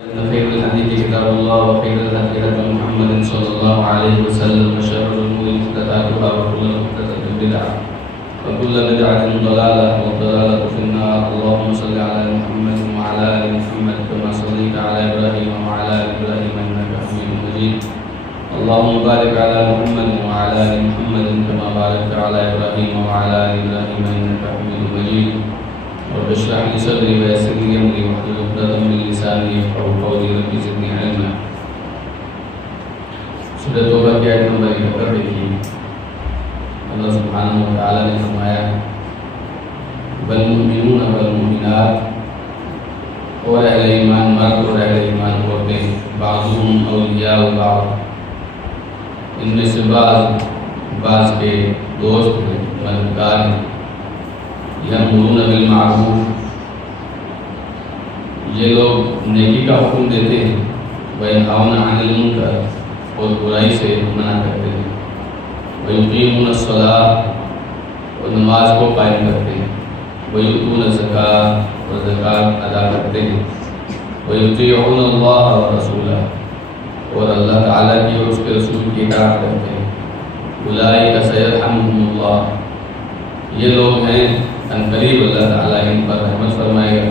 خير الحديث كتاب الله وخير الهدي هدي محمد صلى الله عليه وسلم وشر الأمور محدثاتها وكل محدثة بدعة وكل بدعة ضلالة والضلالة في النار. اللهم صل على محمد وعلى آل محمد كما صليت على إبراهيم وعلى آل إبراهيم إنك حميد مجيد. اللهم بارك على محمد وعلى آل محمد كما باركت على إبراهيم وعلى آل إبراهيم إنك حميد مجيد. رب اشرح لي صدري ويسر لي امري واحلل عقدة من لساني يفقهوا قولي رب زدني علما. سورۃ توبہ کی آیت نمبر 71 دیکھیے. اللہ سبحانہ و تعالی نے فرمایا والمؤمنون والمؤمنات، اور اہل ایمان مرد اور اہل ایمان عورتیں بعضهم اولیاء بعض، ان میں سے بعض کے دوست ہیں، مددگار ہیں. یأمرون بالمعروف، یہ لوگ نیکی کا حکم دیتے ہیں، وینہون عن المنکر، اور برائی سے منع کرتے ہیں، ویقیمون الصلاۃ، اور نماز کو قائم کرتے ہیں، ویؤتون الزکاۃ، اور زکوٰۃ ادا کرتے ہیں، ویطیعون اللہ ورسولہ، اور اللہ تعالیٰ کی اور اس کے رسول کی اطاعت کرتے ہیں. اولئک سیرحمهم اللہ، یہ لوگ ہیں ان قریب اللہ تعالیٰ ان پر رحمت فرمائے گا.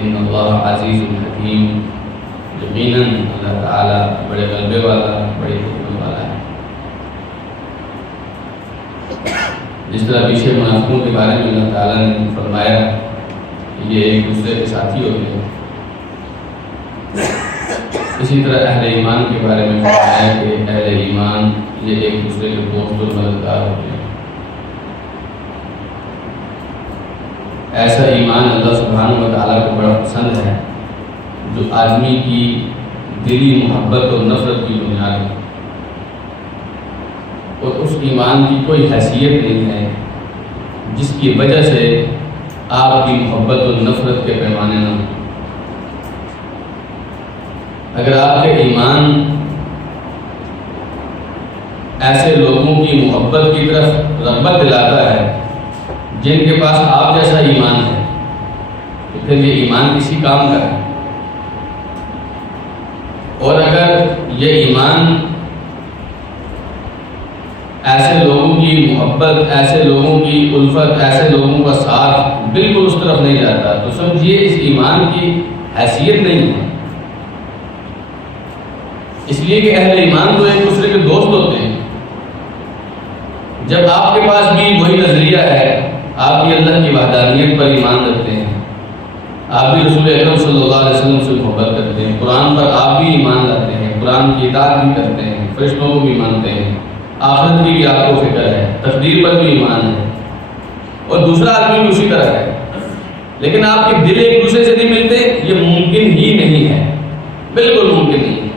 ان اللہ عزیز حکیم، یقیناً اللہ تعالیٰ بڑے غلبے والا، بڑی حکمت والا ہے. جس طرح پیچھے منافقوں کے بارے میں اللہ تعالیٰ نے فرمایا کہ یہ ایک دوسرے کے ساتھی ہوتے ہیں، اسی طرح اہل ایمان کے بارے میں فرمایا کہ اہل ایمان یہ ایک دوسرے کے دوست اور مددگار ہوتے ہیں. ایسا ایمان اللہ سبحانہ و تعالیٰ کو بڑا پسند ہے جو آدمی کی دلی محبت اور نفرت کی بنیاد ہے، اور اس ایمان کی کوئی حیثیت نہیں ہے جس کی وجہ سے آپ کی محبت اور نفرت کے پیمانے نہ ہوں. اگر آپ کے ایمان ایسے لوگوں کی محبت کی طرف رغبت دلاتا ہے جن کے پاس آپ جیسا ایمان ہے، تو پھر یہ ایمان کسی کام کا ہے. اور اگر یہ ایمان ایسے لوگوں کی محبت، ایسے لوگوں کی الفت، ایسے لوگوں کا ساتھ بالکل اس طرف نہیں جاتا، تو سمجھیے اس ایمان کی حیثیت نہیں ہے. اس لیے کہ اہل ایمان تو ایک دوسرے کے دوست ہوتے ہیں. جب آپ کے پاس بھی وہی نظریہ ہے، آپ بھی اللہ کی وحدانیت پر ایمان رکھتے ہیں، آپ بھی رسول اکرم صلی اللہ علیہ وسلم سے محبت کرتے ہیں، قرآن پر آپ بھی ایمان لاتے ہیں، قرآن کی اطاعت بھی کرتے ہیں، فرشتوں کو بھی مانتے ہیں، آخرت کی بھی آپ کو فکر ہے، تقدیر پر بھی ایمان ہے، اور دوسرا آدمی بھی اسی طرح ہے، لیکن آپ کے دل ایک دوسرے سے نہیں ملتے، یہ ممکن ہی نہیں ہے، بالکل ممکن نہیں ہے.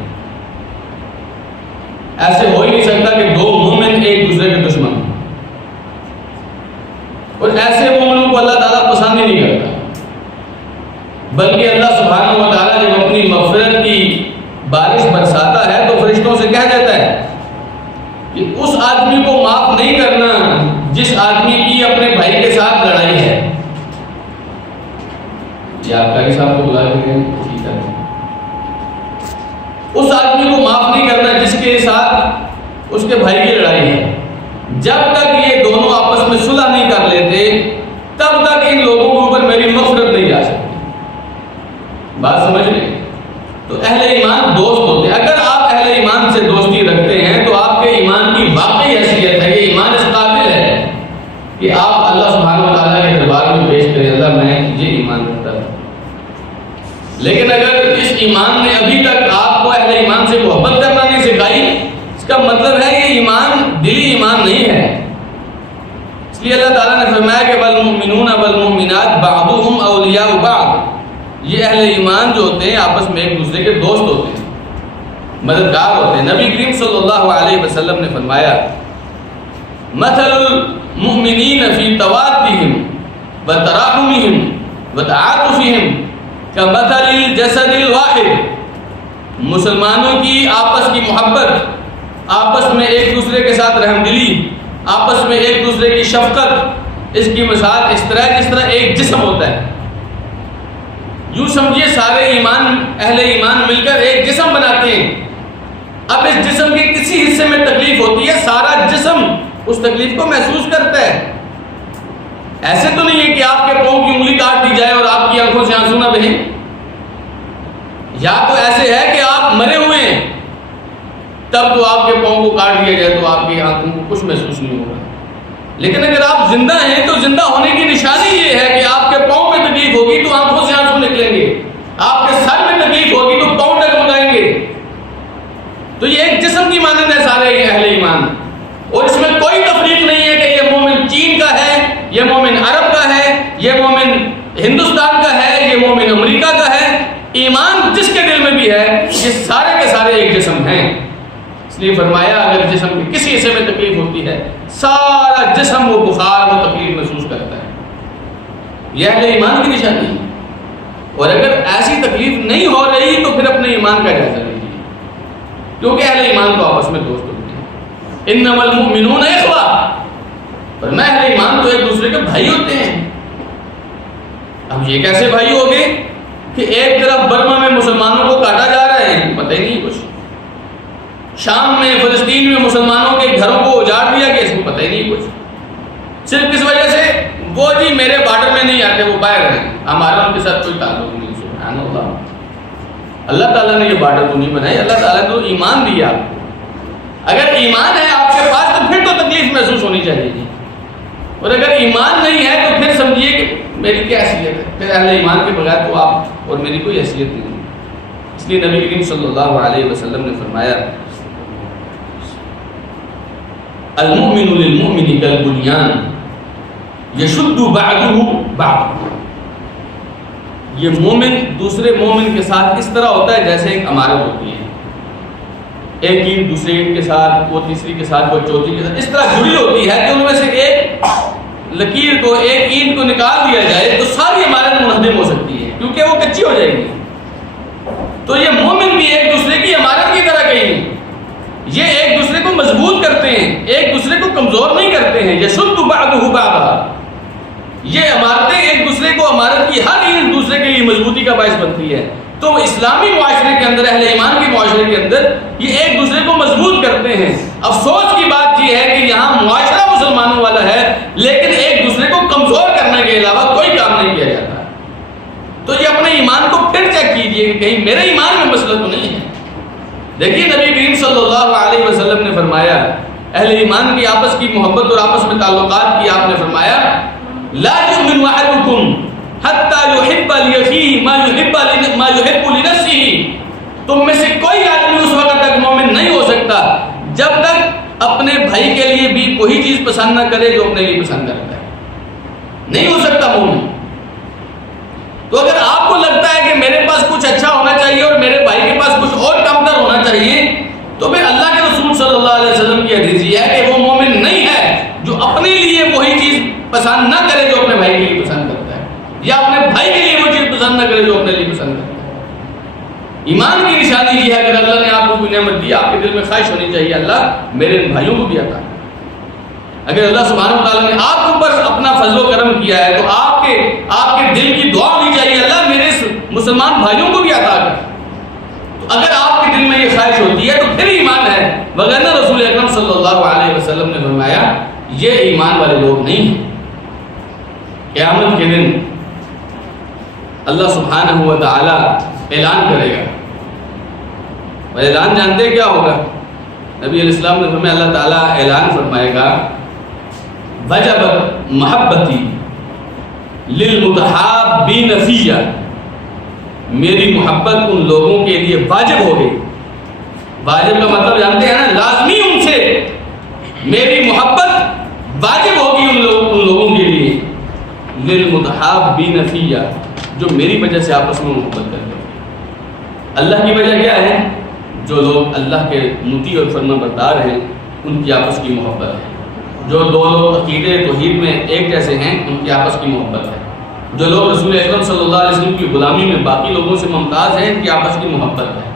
ایسے ہو ہی نہیں سکتا کہ دو مومن ایک دوسرے کے دشمن، اور ایسے مومنوں کو اللہ تعالیٰ پسند ہی نہیں کرتا. بلکہ اللہ سبحانہ و تعالیٰ جب اپنی مغفرت کی بارش برساتا ہے تو فرشتوں سے کہہ دیتا ہے کہ اس آدمی کو معاف نہیں کرنا جس آدمی کی اپنے بھائی کے ساتھ لڑائی ہے. یہ آپ کا صاحب کو بلا کے اس آدمی کو معاف نہیں کرنا جس کے ساتھ اس کے بھائی کی لڑائی ہے. جب تک یہ دونوں آپس میں صلح نہیں کر لیتے تب تک ان لوگوں کے اوپر میری مغفرت نہیں جا سکتی. بات سمجھ لیں. تو اہل ایمان دوست ہوتے ہیں. اگر آپ اہل ایمان سے دوستی رکھتے ہیں تو آپ کے ایمان کی واقعی حیثیت ہے، یہ ایمان اس قابل ہے کہ آپ اللہ سبحانہ و تعالیٰ کے دربار میں پیش کریں، اللہ میں یہ ایمان رکھتا ہوں. لیکن اگر اس ایمان نے ابھی تک آپ کو اہل ایمان سے محبت کرنا نہیں سکھائی، اس کا مطلب ہے یہ ایمان دلی ایمان نہیں ہے. اس لیے اللہ تعالیٰ نے فرمایا کہ والمؤمنون والمؤمنات بعضهم اولیاء بعض، یہ اہل ایمان جو ہوتے ہیں آپس میں ایک دوسرے کے دوست ہوتے ہیں، مددگار ہوتے ہیں. نبی کریم صلی اللہ علیہ وسلم نے فرمایا مثل المؤمنین فی توادهم وتراحمهم وتعاطفهم کمثل الجسد الواحد، مسلمانوں کی آپس کی محبت، آپس میں ایک دوسرے کے ساتھ رحم دلی، آپس میں ایک دوسرے کی شفقت، اس کی مثال اس طرح جس طرح ایک جسم ہوتا ہے. یوں سمجھیے سارے اہل ایمان مل کر ایک جسم بناتے ہیں. اب اس جسم کے کسی حصے میں تکلیف ہوتی ہے، سارا جسم اس تکلیف کو محسوس کرتا ہے. ایسے تو نہیں ہے کہ آپ کے پاؤں کی انگلی کاٹ دی جائے اور آپ کی آنکھوں سے آنسو نہ بہیں. یا تو ایسے ہے کہ آپ مرے ہوئے ہیں تب تو آپ کے پاؤں کو کاٹ دیا جائے تو آپ کی آنکھوں کو کچھ محسوس نہیں ہوگا. لیکن اگر آپ زندہ ہیں تو زندہ ہونے کی نشانی یہ ہے کہ آپ کے پاؤں میں تکلیف ہوگی تو آنکھوں سے آنسو نکلیں گے، آپ کے سر میں تکلیف ہوگی تو پاؤں ڈگمگائیں گے. تو یہ ایک جسم کی مانند ہے سارے اہل ایمان، اور اس میں کوئی تفریق نہیں ہے کہ یہ مومن چین کا ہے، یہ مومن عرب کا ہے، یہ مومن ہندوستان کا ہے، یہ مومن امریکہ کا ہے. ایمان جس کے دل میں بھی ہے یہ سارے کے سارے ایک جسم ہیں. اس لیے فرمایا اگر جسم کے کسی حصے میں تکلیف ہوتی ہے سارا جسم وہ بخار وہ تکلیف محسوس کرتا ہے. یہ اہل ایمان کی نشانی ہے. اور اگر ایسی تکلیف نہیں ہو رہی تو پھر اپنے ایمان کا جائزہ لیجیے، کیونکہ اہل ایمان تو آپس میں دوست ہوتے ہیں. انما المؤمنون اخوہ، پر میں اہل ایمان تو ایک دوسرے کے بھائی ہوتے ہیں. اب یہ کیسے بھائی ہو گئے کہ ایک طرف برما میں مسلمانوں کو کاٹا جا رہا ہے، پتہ ہی نہیں کچھ. شام میں فلسطین میں مسلمانوں کے گھروں کو اجاڑ دیا گیا، اس کو پتہ ہی نہیں کچھ. صرف کس وجہ سے؟ وہ جی میرے بارڈر میں نہیں آتے، وہ باہر ہیں، ہمارا ان کے ساتھ کوئی تعلق نہیں. سبحان اللہ. اللہ تعالیٰ نے یہ بارڈر تو نہیں بنائی، اللہ تعالیٰ نے تو ایمان دیا آپ کو. اگر ایمان ہے آپ کے پاس تو پھر تو تکلیف محسوس ہونی چاہیے جی. اور اگر ایمان نہیں ہے تو پھر سمجھیے کہ میری کیا حیثیت ہے. پھر اہل ایمان کے بغیر تو آپ اور میری کوئی حیثیت نہیں. اس لیے نبی کریم صلی اللہ علیہ وسلم نے فرمایا المؤمن للمؤمن کالبنیان یشد بعضہ بعضا. یہ مومن دوسرے مومن کے ساتھ اس طرح ہوتا ہے جیسے ایک عمارت ہوتی ہے. ایک اینٹ دوسرے اینٹ کے ساتھ، وہ تیسری کے ساتھ، وہ چوتھی کے ساتھ اس طرح جڑی ہوتی ہے کہ ان میں سے ایک لکیر کو، ایک اینٹ کو نکال دیا جائے تو ساری عمارت منہدم ہو سکتی ہے کیونکہ وہ کچی ہو جائے گی. تو یہ مومن بھی ایک دوسرے کی عمارت کی طرح کہیں نہیں، یہ ایک دوسرے کو مضبوط کرتے ہیں، ایک دوسرے کو کمزور نہیں کرتے ہیں. یشد بعضہ بعضا، یہ عمارتیں ایک دوسرے کو، عمارت کی ہر اینٹ دوسرے کے لیے مضبوطی کا باعث بنتی ہے. تو اسلامی معاشرے کے اندر، اہل ایمان کے معاشرے کے اندر یہ ایک دوسرے کو مضبوط کرتے ہیں. افسوس کی بات یہ ہے کہ یہاں معاشرہ مسلمانوں والا ہے لیکن ایک دوسرے کو کمزور کرنے کے علاوہ کوئی کام نہیں کیا جاتا. تو یہ اپنے ایمان کو پھر چیک کیجئے کہ کہیں میرے ایمان میں مسئلہ تو نہیں ہے. دیکھیے نبی کریم صلی اللہ علیہ وسلم نے فرمایا اہل ایمان کی آپس کی محبت اور آپس میں تعلقات کی. آپ نے فرمایا لا یؤمن احدکم حتی یحب لأخیہ ما یحب لنفسہ. تم میں سے کوئی آدمی اس وقت تک مومن نہیں ہو سکتا جب تک اپنے بھائی کے لیے بھی وہی چیز پسند نہ کرے جو اپنے لیے پسند کرتا ہے. نہیں ہو سکتا مومن. تو اگر آپ کو لگتا ہے کہ میرے پاس کچھ اچھا ہونا چاہیے اور میرے بھائی کے پاس کچھ اور کم تر ہونا چاہیے تو پھر اللہ کے رسول صلی اللہ علیہ وسلم کی حدیث یہ ہے کہ وہ مومن نہیں ہے جو اپنے لیے وہی چیز پسند نہ کرے جو اپنے بھائی کے لیے پسند کرتا ہے، یا اپنے بھائی کے لیے وہ چیز پسند نہ کرے جو اپنے لیے پسند کرتا ہے. ایمان کی نشانی یہ ہے کہ اللہ نے آپ کو کوئی نعمت دی، آپ کے دل میں خواہش ہونی چاہیے اللہ میرے بھائیوں کو بھی عطا. اگر اللہ سبحانہ و تعالیٰ نے آپ کے اوپر اپنا فضل و کرم کیا ہے تو آپ کے دل کی دعا ہونی چاہیے اللہ میرے مسلمان بھائیوں کو بھی عطا کر. تو اگر آپ کے دل میں یہ خواہش ہوتی ہے تو پھر ایمان ہے، وغیرہ رسول اکرم صلی اللہ علیہ وسلم نے فرمایا یہ ایمان والے لوگ نہیں ہیں. قیامت کے دن اللہ سبحانہ و تعالیٰ اعلان کرے گا، اور اعلان جانتے کیا ہوگا؟ نبی علیہ السلام نے فرمایا اللہ تعالیٰ اعلان فرمائے گا وجبت محبتی للمتحابین فیہ. میری محبت ان لوگوں کے لیے واجب ہو گئی. واجب کا مطلب جانتے ہیں نا، لازمی. ان سے میری محبت واجب ہوگی ان لوگوں کے لیے للمتحابین فیہ جو میری وجہ سے آپس میں محبت کرتے ہیں. اللہ کی وجہ کیا ہے؟ جو لوگ اللہ کے مطیع اور فرما بردار ہیں ان کی آپس کی محبت ہے. جو دو لوگ عقیدے توحید میں ایک جیسے ہیں ان کی آپس کی محبت ہے. جو لوگ رسول اکرم صلی اللہ علیہ وسلم کی غلامی میں باقی لوگوں سے ممتاز ہیں ان کی آپس کی محبت ہے.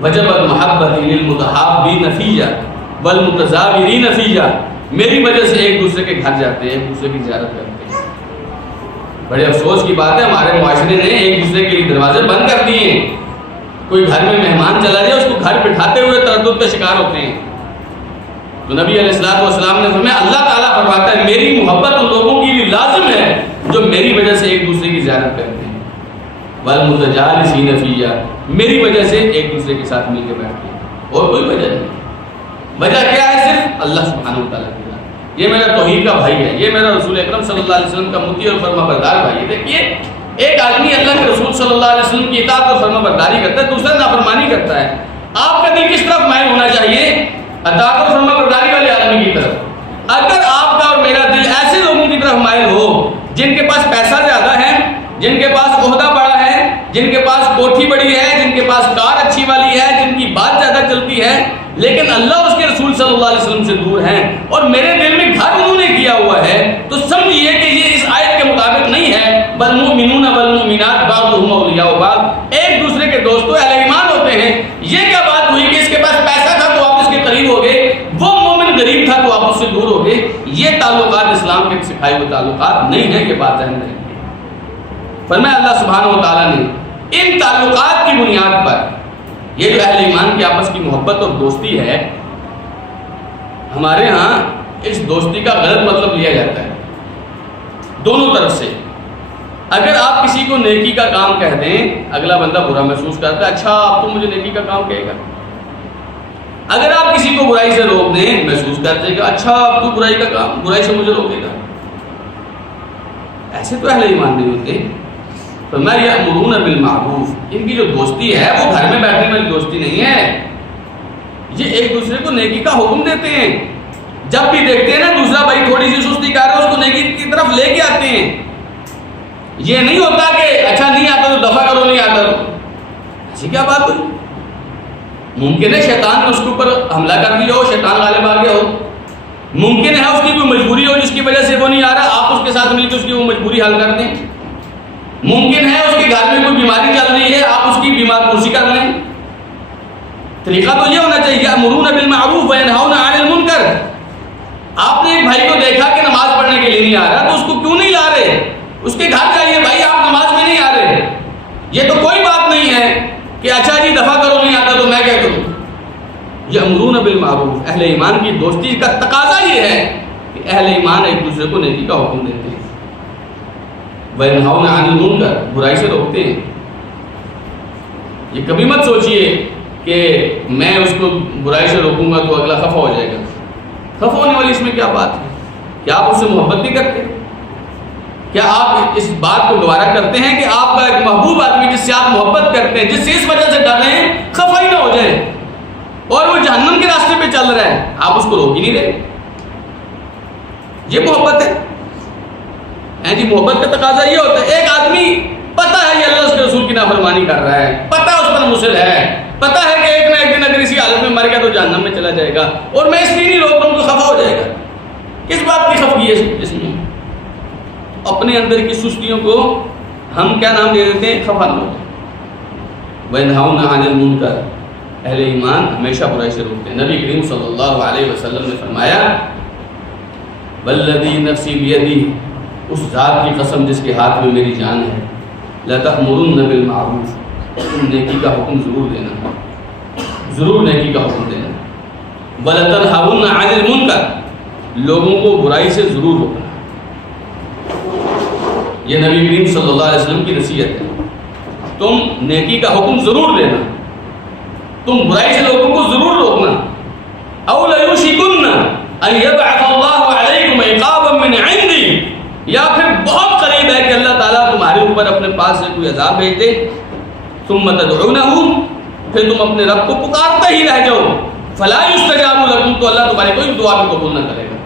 وجبت محبت للمتحابین فیہ والمتزاورین فیہ. میری وجہ سے ایک دوسرے کے گھر جاتے ہیں، ایک دوسرے کی زیارت کرتے ہیں. بڑے افسوس کی بات ہے ہمارے معاشرے نے ایک دوسرے کے لیے دروازے بند کر دیے ہیں. کوئی گھر میں مہمان چلا جائے اس کو گھر بٹھاتے ہوئے تردد کا شکار ہوتے ہیں. تو نبی علیہ الصلوۃ والسلام نے فرمایا اللہ تعالیٰ فرماتا ہے میری محبت ان لوگوں کے لیے لازم ہے جو میری وجہ سے ایک دوسرے کی زیارت کرتے ہیں. والمتجالسین فیہ، میری وجہ سے ایک دوسرے کے ساتھ مل کے بیٹھتے ہیں، اور کوئی وجہ نہیں. وجہ کیا ہے؟ صرف اللہ سبحانہ و تعالیٰ کی ذات. یہ میرا توحید کا بھائی ہے، یہ میرا رسول اکرم صلی اللہ علیہ وسلم کا مطیع اور فرما بردار بھائی ہے. دیکھیے ایک آدمی اللہ کے رسول صلی اللہ علیہ وسلم کی اطاعت اور فرما برداری کرتا ہے، دوسرا نافرمانی کرتا ہے. آپ کا دل کس طرف مائل ہونا چاہیے؟ اطاعت اور فرما برداری والے آدمی کی طرف. اگر آپ کا اور میرا دل ایسے لوگوں کی طرف مائل ہو جن کے پاس پیسہ زیادہ ہے، جن کے پاس عہدہ بڑا ہے، جن کے پاس کوٹھی بڑی ہے، جن کے پاس کار اچھی والی ہے، جن کی بات زیادہ چلتی ہے، لیکن اللہ اور اس کے رسول صلی اللہ علیہ وسلم سے دور ہیں اور میرے دل میں گھر انہوں نے کیا ہوا ہے، تو سمجھیے کہ یہ اس آیت کے مطابق نہیں ہے. والمؤمنون والمؤمنات بعضهم اولیاء بعض، ایک دوسرے کے دوستوں اہل ایمان ہوتے ہیں. یہ کیا بات ہوئی کہ اس کے پاس پیسہ تھا تو آپ اس کے قریب ہو گئے، وہ مومن غریب تھا تو آپ اس سے دور ہو گئے؟ یہ تعلقات اسلام کے سکھائے ہوئے تعلقات نہیں ہیں. یہ بات ذہن میں رکھیے. فرمایا اللہ سبحانہ و تعالیٰ نے ان تعلقات کی بنیاد پر یہ جو اہل ایمان کی آپس کی محبت اور دوستی ہے، ہمارے ہاں اس دوستی کا غلط مطلب لیا جاتا ہے دونوں طرف سے. اگر آپ کسی کو نیکی کا کام کہہ دیں، اگلا بندہ برا محسوس کرتا ہے، اچھا آپ تو مجھے نیکی کا کام کہے گا. اگر آپ کسی کو برائی سے روک دیں، محسوس کرتے گا اچھا آپ تو برائی سے مجھے روکے گا. ایسے تو اہل ایمان نہیں ہوتے. فرمایا یأمرون بالمعروف، ان کی جو دوستی ہے وہ گھر میں بیٹھنے والی دوستی نہیں ہے. یہ ایک دوسرے کو نیکی کا حکم دیتے ہیں. جب بھی دیکھتے ہیں نا دوسرا بھائی تھوڑی سی سستی کر رہا ہے، اس کو نیکی کی طرف لے کے آتے ہیں. یہ نہیں ہوتا کہ اچھا نہیں آتا تو دفع کرو، نہیں آتا تو. ایسی کیا بات ہوئی؟ ممکن ہے شیطان نے اس کے اوپر حملہ کر دیا ہو، شیطان غالب آ گیا ہو. ممکن ہے اس کی کوئی مجبوری ہو جس کی وجہ سے وہ نہیں آ رہا، آپ اس کے ساتھ مل کے اس کی وہ مجبوری حل کر دیں. ممکن ہے اس کے گھر میں کوئی بیماری چل رہی ہے، آپ اس کی بیمار پرسی کر لیں. طریقہ تو یہ ہونا چاہیے یأمرون بالمعروف وینہون عن المنکر. آپ نے ایک بھائی کو دیکھا کہ نماز پڑھنے کے لیے نہیں آ رہا تو اس کو کیوں نہیں لا رہے؟ اس کے گھر جائیے، بھائی آپ نماز میں نہیں آ رہے. یہ تو کوئی بات نہیں ہے کہ اچھا جی دفع کرو، نہیں آتا تو میں کیا کروں. یأمرون بالمعروف، اہل ایمان کی دوستی کا تقاضا یہ ہے کہ اہل ایمان ایک دوسرے کو نیکی کا حکم دیتے ہیں، وینہون عن المنکر، برائی سے روکتے ہیں. یہ کبھی مت سوچئے کہ میں اس کو برائی سے روکوں گا تو اگلا خفا ہو جائے گا. خفا ہونے والی اس میں کیا بات ہے؟ کیا آپ اس سے محبت نہیں کرتے؟ کیا آپ اس بات کو گوارا کرتے ہیں کہ آپ کا ایک محبوب آدمی جس سے آپ محبت کرتے ہیں، جس سے اس وجہ سے ڈر رہے ہیں، خفا ہی نہ ہو جائے اور وہ جہنم کے راستے پہ چل رہا ہے، آپ اس کو روک ہی نہیں رہے؟ یہ محبت ہے؟ جی محبت کا تقاضا یہ ہوتا ہے. ایک آدمی پتہ ہے یہ اللہ اس کے رسول کی نافرمانی کر رہا ہے، پتہ اس پر مصر ہے، پتہ ہے کہ ایک نہ ایک دن اگر اسی حالت میں مر گیا تو جہنم میں چلا جائے گا، اور میں اس لیے نہیں روک رہا ہوں تو خفا ہو جائے گا. کس بات کی خفگی ہے اس میں؟ اپنے اندر کی سستیوں کو ہم کیا نام دے دیتے ہیں؟ خفا نہ ہو جائے. وینہون عن المنکر، اہل ایمان ہمیشہ برائی سے روکتے ہیں. نبی کریم صلی اللہ علیہ وسلم نے فرمایا والذی نفسی بیدہ، اس ذات کی قسم جس کے ہاتھ میں میری جان ہے، لَتَأْمُرُنَّ بِالْمَعْرُوفِ، تم نیکی کا حکم ضرور دینا، ضرور نیکی کا حکم دینا. وَلَتَنْهَوْنَ عَنِ الْمُنْكَرِ، لوگوں کو برائی سے ضرور روکنا. یہ نبی کریم صلی اللہ علیہ وسلم کی نصیحت ہے. تم نیکی کا حکم ضرور دینا، تم برائی سے لوگوں کو ضرور روکنا. أَوْ لَيُوشِكُنَّ أَن يَبْعَثَ اللَّهُ عَلَيْكُمْ عِقَابًا مِّنْ عِندِهِ، یا پھر بہت قریب ہے کہ اللہ تعالیٰ تمہارے اوپر اپنے پاس سے کوئی عذاب بھیج دے. ثم تدعونہ، پھر تم اپنے رب کو پکارتے ہی رہ جاؤ. فلا یستجاب لکم، تو اللہ تمہاری کوئی دعا بھی قبول نہ کرے گا.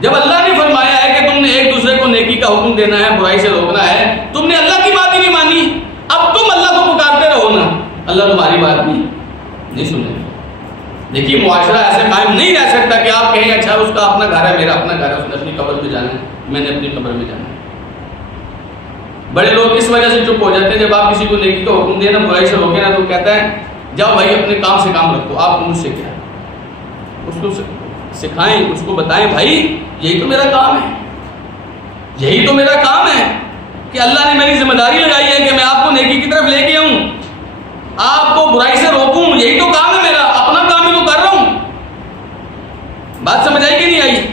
جب اللہ نے فرمایا ہے کہ تم نے ایک دوسرے کو نیکی کا حکم دینا ہے، برائی سے روکنا ہے، تم نے اللہ کی بات ہی نہیں مانی، اب تم اللہ کو پکارتے رہو نا، اللہ تمہاری بات نہیں سنے گا. دیکھیے معاشرہ ایسے قائم نہیں رہ سکتا کہ آپ کہیں اچھا اس کا اپنا گھر ہے، میرا اپنا گھر ہے، اس نے اپنی قبر میں جانا ہے، میں نے اپنی قبر میں جانا ہے. بڑے لوگ اس وجہ سے چپ ہو جاتے ہیں جب آپ کسی کو نیکی کا حکم دیں نا، برائی سے روکیں نا، تو کہتا ہے جاؤ بھائی اپنے کام سے کام رکھو، آپ کو مجھ سے کیا. اس کو سکھائیں، اس کو بتائیں بھائی یہی تو میرا کام ہے، یہی تو میرا کام ہے کہ اللہ نے میری ذمہ داری لگائی ہے کہ میں آپ کو نیکی کی طرف لے کے آؤں، آپ کو برائی سے روکوں، یہی تو کام ہے میرا، اپنا کام ہی تو کر رہا ہوں۔ بات سمجھ آئی کہ نہیں آئی؟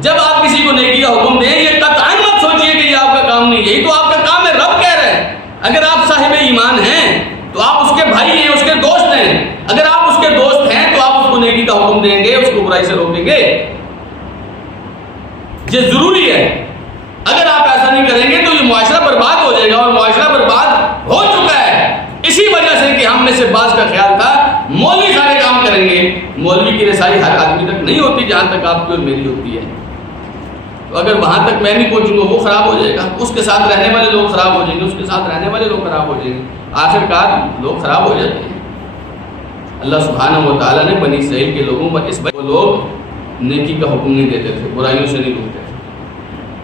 جب آپ کسی کو نیکی کا حکم دیں، یہ قطعاً مت سوچیے کہ یہ آپ کا کام نہیں، یہی تو آپ کا کام ہے، رب کہہ رہا ہے۔ اگر آپ صاحب ایمان ہیں تو آپ اس کے بھائی ہیں، اس کے دوست ہیں، اگر آپ اس کے دوست ہیں تو آپ اس کو نیکی کا حکم دیں گے، اس کو برائی سے روکیں گے، یہ ضروری ہے۔ اگر آپ ایسا نہیں کریں گے تو یہ معاشرہ برباد ہو جائے گا، اور معاشرہ برباد ہو چکا ہے اسی وجہ سے کہ ہم میں سے بعض کا خیال تھا مولوی سارے کام کریں گے۔ مولوی کی رسائی ہر آدمی تک نہیں ہوتی جہاں تک آپ کی اور میری ہوتی ہے، تو اگر وہاں تک میں نہیں پہنچوں گا وہ خراب ہو جائے گا، اس کے ساتھ رہنے والے لوگ خراب ہو جائیں گے، اس کے ساتھ رہنے والے لوگ خراب ہو جائیں گے، آخر کار لوگ خراب ہو جاتے ہیں۔ اللہ سبحانہ و تعالیٰ نے بنی اسرائیل کے لوگوں پر اس وہ لوگ نیکی کا حکم نہیں دیتے تھے، برائیوں سے نہیں روکتے تھے۔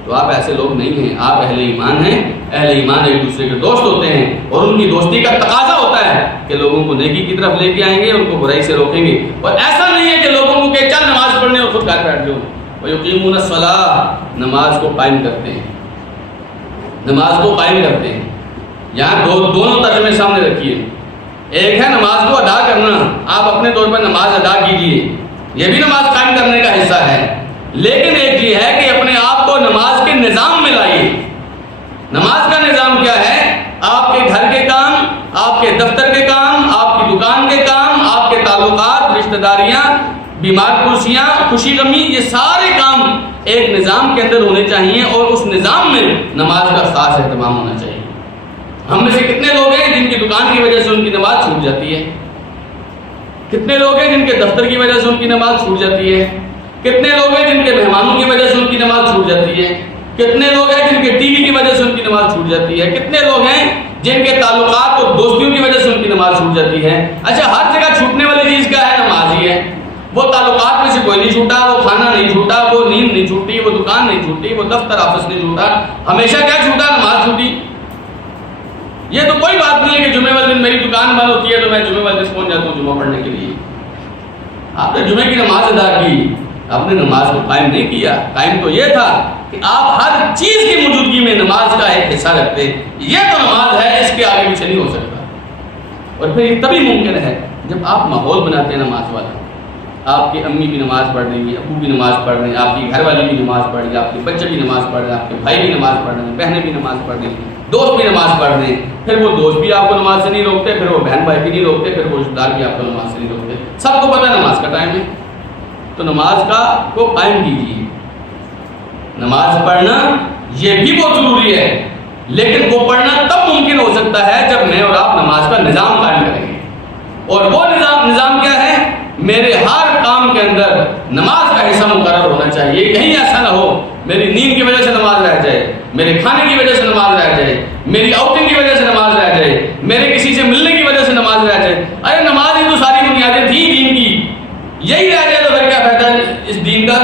تو آپ ایسے لوگ نہیں ہیں، آپ اہل ایمان ہیں۔ اہل ایمان ایک دوسرے کے دوست ہوتے ہیں، اور ان کی دوستی کا تقاضا ہوتا ہے کہ لوگوں کو نیکی کی طرف لے کے آئیں گے، ان کو برائی سے روکیں گے، اور ایسا نہیں ہے کہ لوگوں کو کہ چل نماز پڑھنے اور خود گھر بیٹھ جاؤ۔ وَيُقِيمُونَ الصَّلَاةَ، نماز کو قائم کرتے ہیں، نماز کو قائم کرتے ہیں۔ یہاں دونوں ترجمے سامنے رکھیے، ایک ہے نماز کو ادا کرنا، آپ اپنے طور پر نماز ادا کیجئے، یہ بھی نماز قائم کرنے کا حصہ ہے، لیکن ایک یہ ہے کہ اپنے آپ کو نماز کے نظام میں لائیے۔ نماز کا نظام کیا ہے؟ آپ کے گھر کے کام، آپ کے دفتر کے کام، آپ کی دکان کے کام، آپ کے تعلقات، رشتہ داریاں، بیمار پرسیاں، خوشی غمی، یہ سارے کام ایک نظام کے اندر ہونے چاہیے، اور اس نظام میں نماز کا خاص اہتمام ہونا چاہیے۔ ہم میں سے کتنے لوگ ہیں جن کی دکان کی وجہ سے ان کی نماز چھوٹ جاتی ہے؟ کتنے لوگ ہیں جن کے دفتر کی وجہ سے ان کی نماز چھوٹ جاتی ہے؟ کتنے لوگ ہیں جن کے مہمانوں کی وجہ سے ان کی نماز چھوٹ جاتی ہے؟ کتنے لوگ ہیں جن کے ٹی وی کی وجہ سے ان کی نماز چھوٹ جاتی ہے؟ کتنے لوگ ہیں جن کے تعلقات اور دوستیوں کی وجہ سے ان کی نماز چھوٹ جاتی ہے؟ اچھا، ہر جگہ چھوٹنے والی چیز کیا ہے؟ نماز ہی ہے۔ وہ تعلقات میں سے کوئی نہیں چھوٹا، وہ کھانا نہیں چھوٹا، وہ نیند نہیں چھوٹی، وہ دکان نہیں چھوٹی، وہ دفتر آفس نہیں چھوٹا، ہمیشہ کیا چھوٹا؟ نماز چھوٹی۔ یہ تو کوئی بات نہیں ہے کہ جمعے والے دن میری دکان بند ہوتی ہے تو میں جمعے والے دن پہنچ جاتا ہوں جمعہ پڑھنے کے لیے۔ آپ نے جمعے کی نماز ادا کی، آپ نے نماز کو قائم نہیں کیا۔ قائم تو یہ تھا کہ آپ ہر چیز کی موجودگی میں نماز کا ایک حصہ رکھتے، یہ تو نماز ہے، اس کے آگے پیچھے نہیں ہو سکتا۔ اور پھر یہ تبھی ممکن ہے جب آپ ماحول بناتے ہیں نماز والا، آپ کی امی بھی نماز پڑھ رہی ہے، ابو بھی نماز پڑھ رہے ہیں، آپ کی گھر والی بھی نماز پڑھ رہی ہے، آپ کے بچے بھی نماز پڑھ رہے ہیں، آپ کے بھائی بھی نماز پڑھ رہے ہیں، بہنیں بھی نماز پڑھ رہی ہیں، دوست بھی نماز پڑھ رہے ہیں، پھر وہ دوست بھی آپ کو نماز سے نہیں روکتے، پھر وہ بہن بھائی بھی نہیں روکتے، پھر وہ رشتہ دار بھی آپ کو نماز سے نہیں روکتے، سب کو پتہ ہے نماز کا ٹائم ہے۔ تو نماز کو قائم کیجیے۔ نماز پڑھنا یہ بھی بہت ضروری ہے، لیکن وہ پڑھنا تب ممکن ہو سکتا ہے جب میں اور آپ نماز کا نظام قائم کریں گے، اور وہ نظام کیا ہے؟ میرے ہر کام کے اندر نماز کا حصہ مقرر ہونا چاہیے۔ کہیں ایسا نہ ہو میری نیند کی وجہ سے نماز رہ جائے، میرے کھانے کی وجہ سے نماز رہ جائے، میری آؤٹنگ کی وجہ سے نماز رہ جائے، میرے کسی سے ملنے کی وجہ سے نماز رہ جائے۔ ارے نماز ہی تو ساری بنیادیں تھیں دین کی، یہی رہ جائے تو پھر کیا فائدہ اس دین کا؟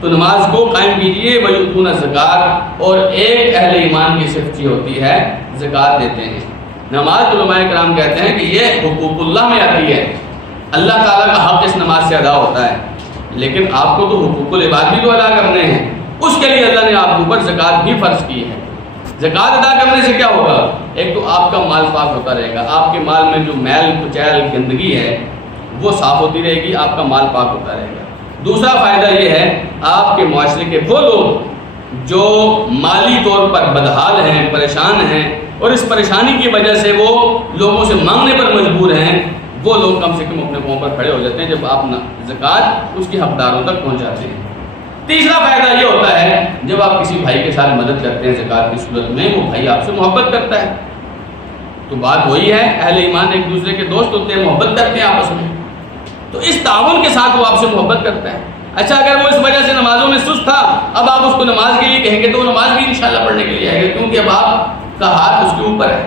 تو نماز کو قائم کیجیے۔ وَيُؤْتُونَ الزَّكَاةَ، اور ایک اہل ایمان کی صفت یہ ہوتی ہے زکوٰۃ دیتے ہیں۔ نماز علماء کرام کہتے ہیں کہ یہ حقوق اللہ میں آتی ہے، اللہ تعالیٰ کا حق اس نماز سے ادا ہوتا ہے، لیکن آپ کو تو حقوق العباد بھی تو ادا کرنے ہیں، اس کے لیے اللہ نے آپ کے اوپر زکوٰۃ بھی فرض کی ہے۔ زکوٰۃ ادا کرنے سے کیا ہوگا؟ ایک تو آپ کا مال پاک ہوتا رہے گا، آپ کے مال میں جو میل کچیل گندگی ہے وہ صاف ہوتی رہے گی، آپ کا مال پاک ہوتا رہے گا۔ دوسرا فائدہ یہ ہے، آپ کے معاشرے کے وہ لوگ جو مالی طور پر بدحال ہیں، پریشان ہیں، اور اس پریشانی کی وجہ سے وہ لوگوں سے مانگنے پر مجبور ہیں، وہ لوگ کم سے کم اپنے پاؤں پر کھڑے ہو جاتے ہیں جب آپ زکوٰۃ اس کی حقداروں تک پہنچاتے ہیں۔ تیسرا فائدہ یہ ہوتا ہے، جب آپ کسی بھائی کے ساتھ مدد کرتے ہیں زکوٰۃ کی صورت میں، وہ بھائی آپ سے محبت کرتا ہے، تو بات وہی ہے، اہل ایمان ایک دوسرے کے دوست ہوتے ہیں، محبت کرتے ہیں آپس میں، تو اس تعاون کے ساتھ وہ آپ سے محبت کرتا ہے۔ اچھا، اگر وہ اس وجہ سے نمازوں میں سست تھا، اب آپ اس کو نماز کے لیے کہیں گے تو وہ نماز بھی انشاءاللہ پڑھنے کے لیے آئے گا، کیونکہ اب آپ کا ہاتھ اس کے اوپر ہے۔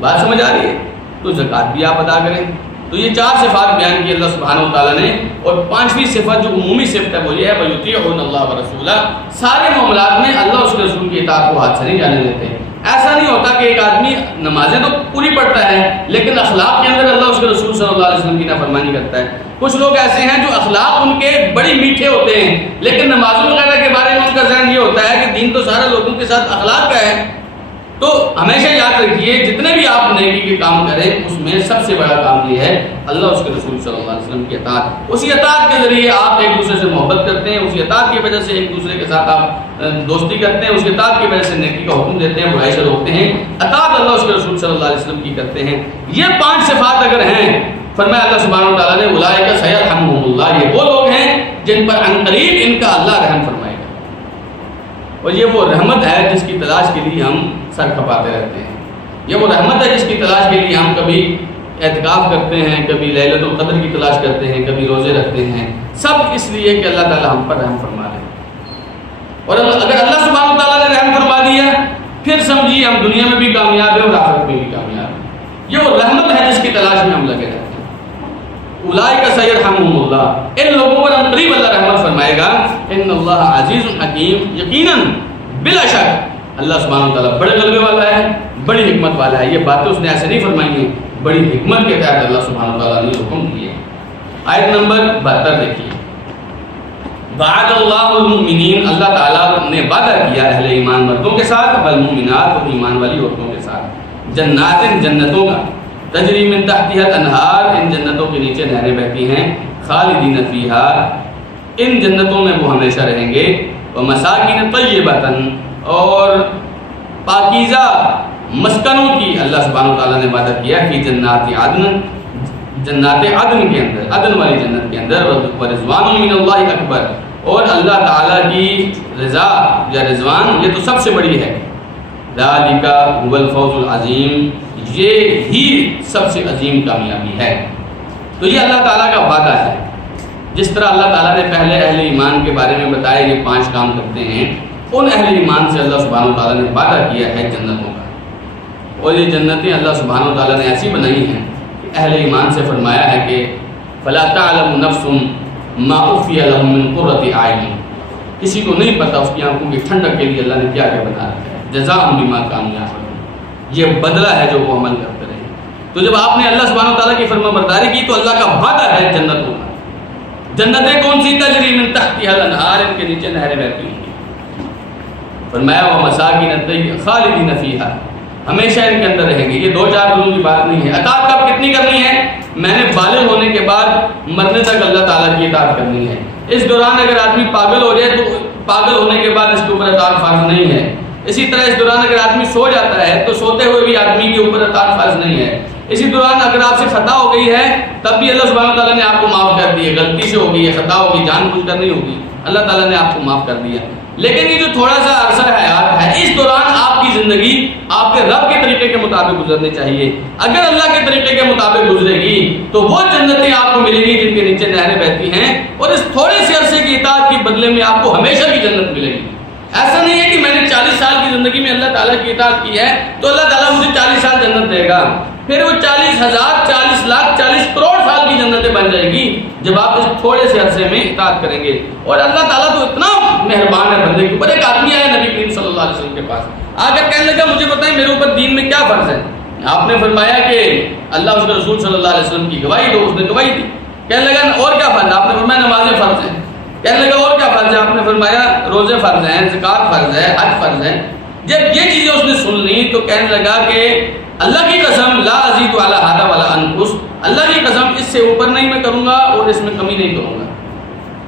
بات سمجھ آ رہی ہے؟ تو زکوٰۃ بھی آپ ادا کریں۔ تو یہ 4 صفات بیان کی اللہ سبحانہ و تعالیٰ نے، اور 5ویں صفت جو عمومی صفت ہے وہ یہ ہے وَيُطِيعُونَ اللَّهَ وَرَسُولَهُ، سارے معاملات میں اللہ اس کے رسول کی اطاعت کو ہاتھ سے نہیں جانے دیتے۔ ایسا نہیں ہوتا کہ ایک آدمی نمازیں تو پوری پڑھتا ہے لیکن اخلاق کے اندر اللہ اس کے رسول صلی اللہ علیہ وسلم کی نافرمانی کرتا ہے، کچھ لوگ ایسے ہیں جو اخلاق ان کے بڑی میٹھے ہوتے ہیں، لیکن نمازوں وغیرہ کے بارے میں ان کا ذہن یہ ہوتا ہے کہ دین تو سارے لوگوں کے ساتھ اخلاق کا ہے۔ تو ہمیشہ یاد رکھیے جتنے بھی آپ نیکی کے کام کریں اس میں سب سے بڑا کام یہ ہے اللہ اس کے رسول صلی اللہ علیہ وسلم کی اطاعت۔ اسی اطاعت کے ذریعے آپ ایک دوسرے سے محبت کرتے ہیں، اسی اطاعت کی وجہ سے ایک دوسرے کے ساتھ آپ دوستی کرتے ہیں، اسی اطاعت کی وجہ سے نیکی کا حکم دیتے ہیں، برائی سے روکتے ہیں، اطاعت اللہ اس کے رسول صلی اللہ علیہ وسلم کی کرتے ہیں۔ یہ 5 صفات اگر ہیں، فرمایا اللہ سبحانہ و تعالیٰ نے اولئک سیرحمهم اللہ، یہ وہ لوگ ہیں جن پر عنقریب ان کا اللہ رحم فرمائے گا۔ اور یہ وہ رحمت ہے جس کی تلاش کے لیے ہم سر کھپاتے رہتے ہیں، یہ وہ رحمت ہے جس کی تلاش کے لیے ہم کبھی اعتکاف کرتے ہیں، کبھی لیلۃ القدر کی تلاش کرتے ہیں، کبھی روزے رکھتے ہیں، سب اس لیے کہ اللہ تعالیٰ ہم پر رحم فرما لے۔ اور اگر اللہ سبحانہ و تعالیٰ نے رحم فرما دیا پھر سمجھیے ہم دنیا میں بھی کامیاب ہیں اور آخرت میں بھی کامیاب ہیں۔ یہ وہ رحمت ہے جس کی تلاش میں ہم لگے رہتے ہیں۔ اولئک سیرحمهم اللہ، ان لوگوں پر قریب اللہ رحمت فرمائے گا۔ ان اللہ عزیز حکیم، یقیناً بلا شک اللہ سبحانہ و تعالیٰ بڑے غلبے والا ہے، بڑی حکمت والا ہے۔ یہ باتیں اس نے ایسے نہیں فرمائی ہیں، بڑی حکمت کے تحت اللہ سبحانہ و تعالیٰ نے حکم دیے۔ آیت نمبر 72 دیکھیے، وعد اللہ المؤمنین، اللہ تعالیٰ نے وعدہ کیا اہل ایمان مردوں کے ساتھ، والمؤمنات اور ایمان والی عورتوں کے ساتھ، جنات، جنتوں کا، تجری من تحتها الانہار، ان جنتوں کے نیچے نہریں بہتی ہیں، خالدین فیہا، ان جنتوں میں وہ ہمیشہ رہیں گے، ومساکن طیبۃ، اور پاکیزہ مسکنوں کی اللہ سبحانہ وتعالیٰ نے وعدہ کیا فی جنات عدن، جنات عدن کے اندر، عدن والی جنت کے اندر، ورضوان من اللہ اکبر، اور اللہ تعالیٰ کی رضا یا رضوان یہ تو سب سے بڑی ہے، ذالک هو الفوز العظیم، یہ ہی سب سے عظیم کامیابی ہے۔ تو یہ اللہ تعالیٰ کا وعدہ ہے، جس طرح اللہ تعالیٰ نے پہلے اہل ایمان کے بارے میں بتایا یہ 5 کام کرتے ہیں، ان اہل ایمان سے اللہ سبحانہ و تعالیٰ نے وعدہ کیا ہے جنتوں کا، اور یہ جنتیں اللہ سبحانہ و تعالیٰ نے ایسی بنائی ہیں کہ اہل ایمان سے فرمایا ہے کہ فلا تعلم نفس ما اخفی لهم من قرۃ اعین، کسی کو نہیں پتہ اس کی آنکھوں کی ٹھنڈک کے لیے اللہ نے کیا کیا بنا رکھا ہے، جزاء بما کانوا یعملون، یہ بدلہ ہے جو وہ عمل کرتے رہے۔ تو جب آپ نے اللہ سبحانہ و تعالیٰ کی فرما برداری کی تو اللہ کا وعدہ ہے جنتوں کا۔ جنتیں کون سی؟ تجری من تحتها الانہار، ان کے نیچے نہریں بہتی ہیں۔ فرمایا ومساکن خالدین فیہا، ہمیشہ ان کے اندر رہیں گے۔ یہ 2-4 دنوں کی بات نہیں ہے۔ اطاعت کب کتنی کرنی ہے؟ میں نے بالغ ہونے کے بعد مرنے تک اللہ تعالیٰ کی اطاعت کرنی ہے۔ اس دوران اگر آدمی پاگل ہو جائے تو پاگل ہونے کے بعد اس کے اوپر اطاعت فرض نہیں ہے۔ اسی طرح اس دوران اگر آدمی سو جاتا ہے تو سوتے ہوئے بھی آدمی کے اوپر اطاعت فرض نہیں ہے۔ اسی دوران اگر آپ سے خطا ہو گئی ہے تب بھی اللہ سبحانہ تعالیٰ نے آپ کو معاف کر دی ہے، غلطی سے ہو گئی ہے، خطا ہوگی، جان بوجھ کر نہیں ہوگی، اللہ تعالیٰ نے آپ کو معاف کر دیا۔ لیکن یہ جو تھوڑا سا عرصہ حیات ہے اس دوران آپ کی زندگی آپ کے رب کے طریقے کے مطابق گزرنی چاہیے۔ اگر اللہ کے طریقے کے مطابق گزرے گی تو وہ جنتیں آپ کو ملیں گی جن کے نیچے نہریں بہتی ہیں، اور اس تھوڑے سے عرصے کی اطاعت کے بدلے میں آپ کو ہمیشہ کی جنت ملے گی۔ ایسا نہیں ہے کہ میں نے 40 سال کی زندگی میں اللہ تعالیٰ کی اطاعت کی ہے تو اللہ تعالیٰ مجھے 40 سال جنت دے گا، پھر وہ 40,000 40 لاکھ 40 کروڑ سال کی جنتیں بن جائے گی جب آپ اس تھوڑے سے عرصے میں اطاعت کریں گے۔ اور اللہ تعالیٰ تو اتنا مہربان ہے بندے کے اوپر۔ ایک آدمی آیا نبی کریم صلی اللہ علیہ وسلم کے پاس، آ کر کہنے لگا مجھے بتائیں میرے اوپر دین میں کیا فرض ہے؟ آپ نے فرمایا کہ اللہ اس کے رسول صلی اللہ علیہ وسلم کی گواہی دو، اس نے گواہی دی۔ کہنے لگا اور کیا فرض ہے؟ آپ نے فرمایا نمازیں فرض ہیں۔ کہنے لگا اور کیا فرض ہے؟ آپ نے فرمایا روزے فرض ہیں، زکوٰۃ فرض ہے، حج فرض ہے۔ جب یہ چیزیں اس نے سن لی تو کہنے لگا کہ اللہ کی قسم لا ازید علی ھذا ولا انقص، اللہ کی قسم اس سے اوپر نہیں میں کروں گا اور اس میں کمی نہیں کروں گا۔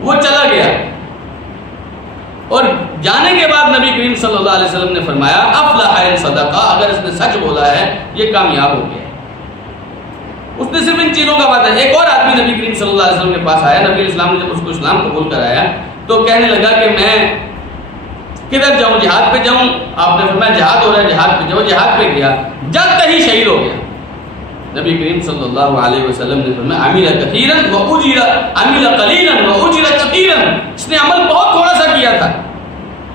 وہ چلا گیا اور جانے کے بعد نبی کریم صلی اللہ علیہ وسلم نے فرمایا افلح ان صدقہ، اگر اس نے سچ بولا ہے یہ کامیاب ہو گیا۔ اس نے صرف ان چیزوں کا بات ہے۔ ایک اور آدمی نبی کریم صلی اللہ علیہ وسلم کے پاس آیا، نبی اسلام نے جب اس کو اسلام قبول کرایا تو کہنے لگا کہ میں کدھر جاؤں، جہاد پہ جاؤں؟ آپ نے فرمایا جہاد ہو رہا ہے، جہاد پہ جاؤ۔ جہاد پہ گیا، جاتے ہی شہید ہو گیا۔ نبی کریم صلی اللہ علیہ وسلم نے فرمایا عمل کثیرا واجر، عمل قلیلا واجر کثیرا، اس نے عمل بہت تھوڑا سا کیا تھا،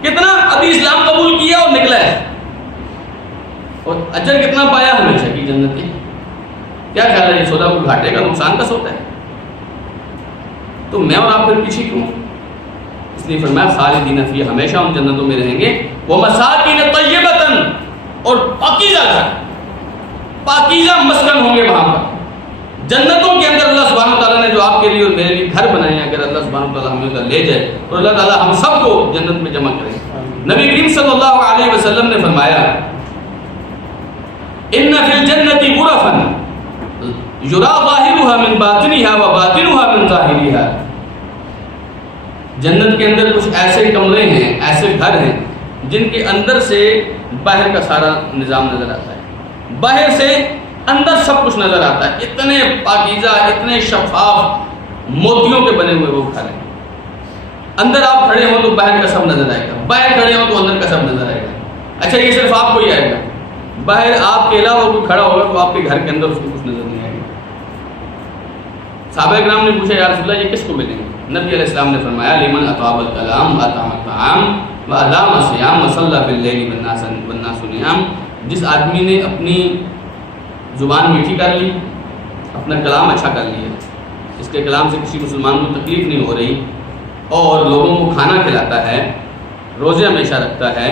کتنا ابھی اسلام قبول کیا اور نکلا ہے، اور اجر کتنا پایا؟ ہمیشہ کی جنت۔ کیا خیال ہے یہ سودا کو گھاٹے کا نقصان کا سودا ہے؟ تو میں اور آپ پھر پیچھے کیوں؟ اس لیے فرمایا خالدین فیہا، ہمیشہ ان جنتوں میں رہیں گے، ومساکن طیبۃ، اور پاکیزہ گھر، پاکیزہ مسکن ہوں گے وہاں پر۔ جنتوں کے اندر اللہ سبحانہ تعالیٰ نے جو آپ آپ کے لیے اور میرے لیے گھر بنائے ہیں، اگر اللہ سبحانہ وتعالیٰ ہمیں ادھر لے جائے اور اللہ تعالیٰ ہم سب کو جنت میں جمع کرے۔ نبی کریم صلی اللہ علیہ وسلم نے فرمایا ان فی الجنت غرفا یرا ظاہرها من باطنها وباطنها من ظاہرها، جنت کے اندر کچھ ایسے کمرے ہیں، ایسے گھر ہیں جن کے اندر سے باہر کا سارا نظام نظر آتا ہے، باہر سے اندر سب کچھ نظر آتا ہے، اتنے پاکیزہ، اتنے شفاف موتیوں کے بنے ہوئے وہ گھر ہیں۔ اندر آپ کھڑے ہوں تو باہر کا سب نظر آئے گا، باہر کھڑے ہوں تو اندر کا سب نظر آئے گا۔ اچھا یہ صرف آپ کو ہی آئے گا، باہر آپ کے علاوہ کوئی کھڑا ہوگا تو آپ کے گھر کے اندر اس کو کچھ نظر نہیں آئے گا۔ صحابہ کرام نے پوچھا یا رسول اللہ یہ کس کو ملیں گے؟ نبی علیہ السلام نے فرمایا لمن اطاب الکلام واطعم الطعام وادام الصیام وصلی باللیل والناس نیام، جس آدمی نے اپنی زبان میٹھی کر لی، اپنا کلام اچھا کر لیا، اس کے کلام سے کسی مسلمان کو تکلیف نہیں ہو رہی، اور لوگوں کو کھانا کھلاتا ہے، روزے ہمیشہ رکھتا ہے،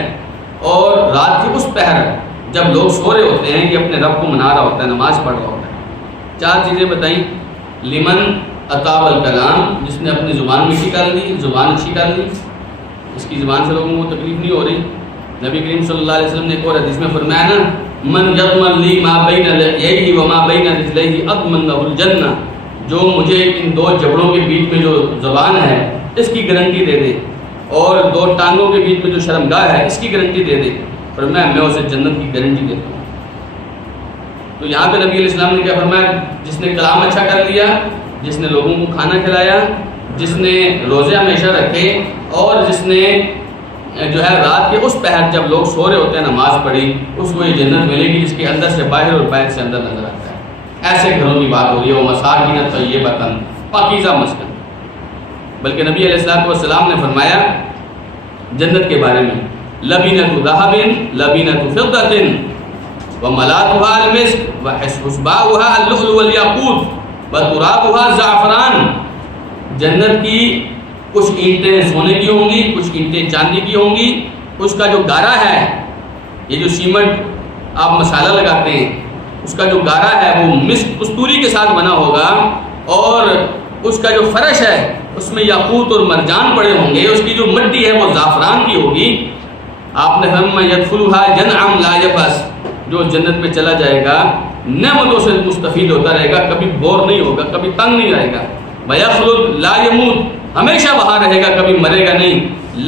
اور رات کے اس پہر جب لوگ سو رہے ہوتے ہیں یہ اپنے رب کو منا رہا ہوتا ہے، نماز پڑھ رہا ہوتا ہے۔ چار چیزیں بتائیں، لمن اطاب الکلام، جس نے اپنی زبان میٹھی کر لی، زبان اچھی کر لی، اس کی زبان سے لوگوں کو تکلیف نہیں ہو رہی۔ نبی کریم صلی اللہ علیہ وسلم نے ایک اور حدیث میں فرمایا نا من یضمن لی ما بین لیہ وما بین رجلیہ اضمن لہ الجنہ، جو مجھے ان دو جبڑوں کے بیچ میں جو زبان ہے اس کی گارنٹی دے دے، اور دو ٹانگوں کے بیچ میں جو شرمگاہ ہے اس کی گارنٹی دے دے، فرمایا میں اسے جنت کی گارنٹی دیتا ہوں۔ تو یہاں پہ نبی علیہ السلام نے کیا فرمایا؟ جس نے کلام اچھا کر لیا، جس نے لوگوں کو کھانا کھلایا، جس نے روزے ہمیشہ رکھے، اور جس نے جو ہے رات کے اس پہر جب لوگ سو رہے ہوتے ہیں نماز پڑھی، اس کو یہ جنت ملے گی جس کے اندر سے باہر اور باہر سے اندر نظر آتا ہے۔ ایسے گھروں کی بات ہو رہی ہے، وہ مساکن طیبۃ، پاکیزہ مسکن۔ بلکہ نبی علیہ السلام نے فرمایا جنت کے بارے میں لبینۃ ذہب لبینۃ فضۃ وملاطها المسک وحسباؤها اللؤلؤ والیاقوت وترابها زعفران، جنت کی کچھ اینٹیں سونے کی ہوں گی، کچھ اینٹیں چاندی کی ہوں گی، اس کا جو گارا ہے، یہ جو سیمنٹ آپ مسالہ لگاتے ہیں اس کا جو گارا ہے وہ مسک کستوری کے ساتھ بنا ہوگا، اور اس کا جو فرش ہے اس میں یاقوت اور مرجان پڑے ہوں گے، اس کی جو مٹی ہے وہ زعفران کی ہوگی۔ آپ نے فرمایا یدخلها ينعم لا يبأس، جو جنت میں چلا جائے گا نعمتوں سے مستفید ہوتا رہے گا، کبھی بور نہیں ہوگا، کبھی تنگ نہیں رہے گا۔ وَيَخْلُدْ لَا يَمُوتُ، ہمیشہ وہاں رہے گا، کبھی مرے گا نہیں۔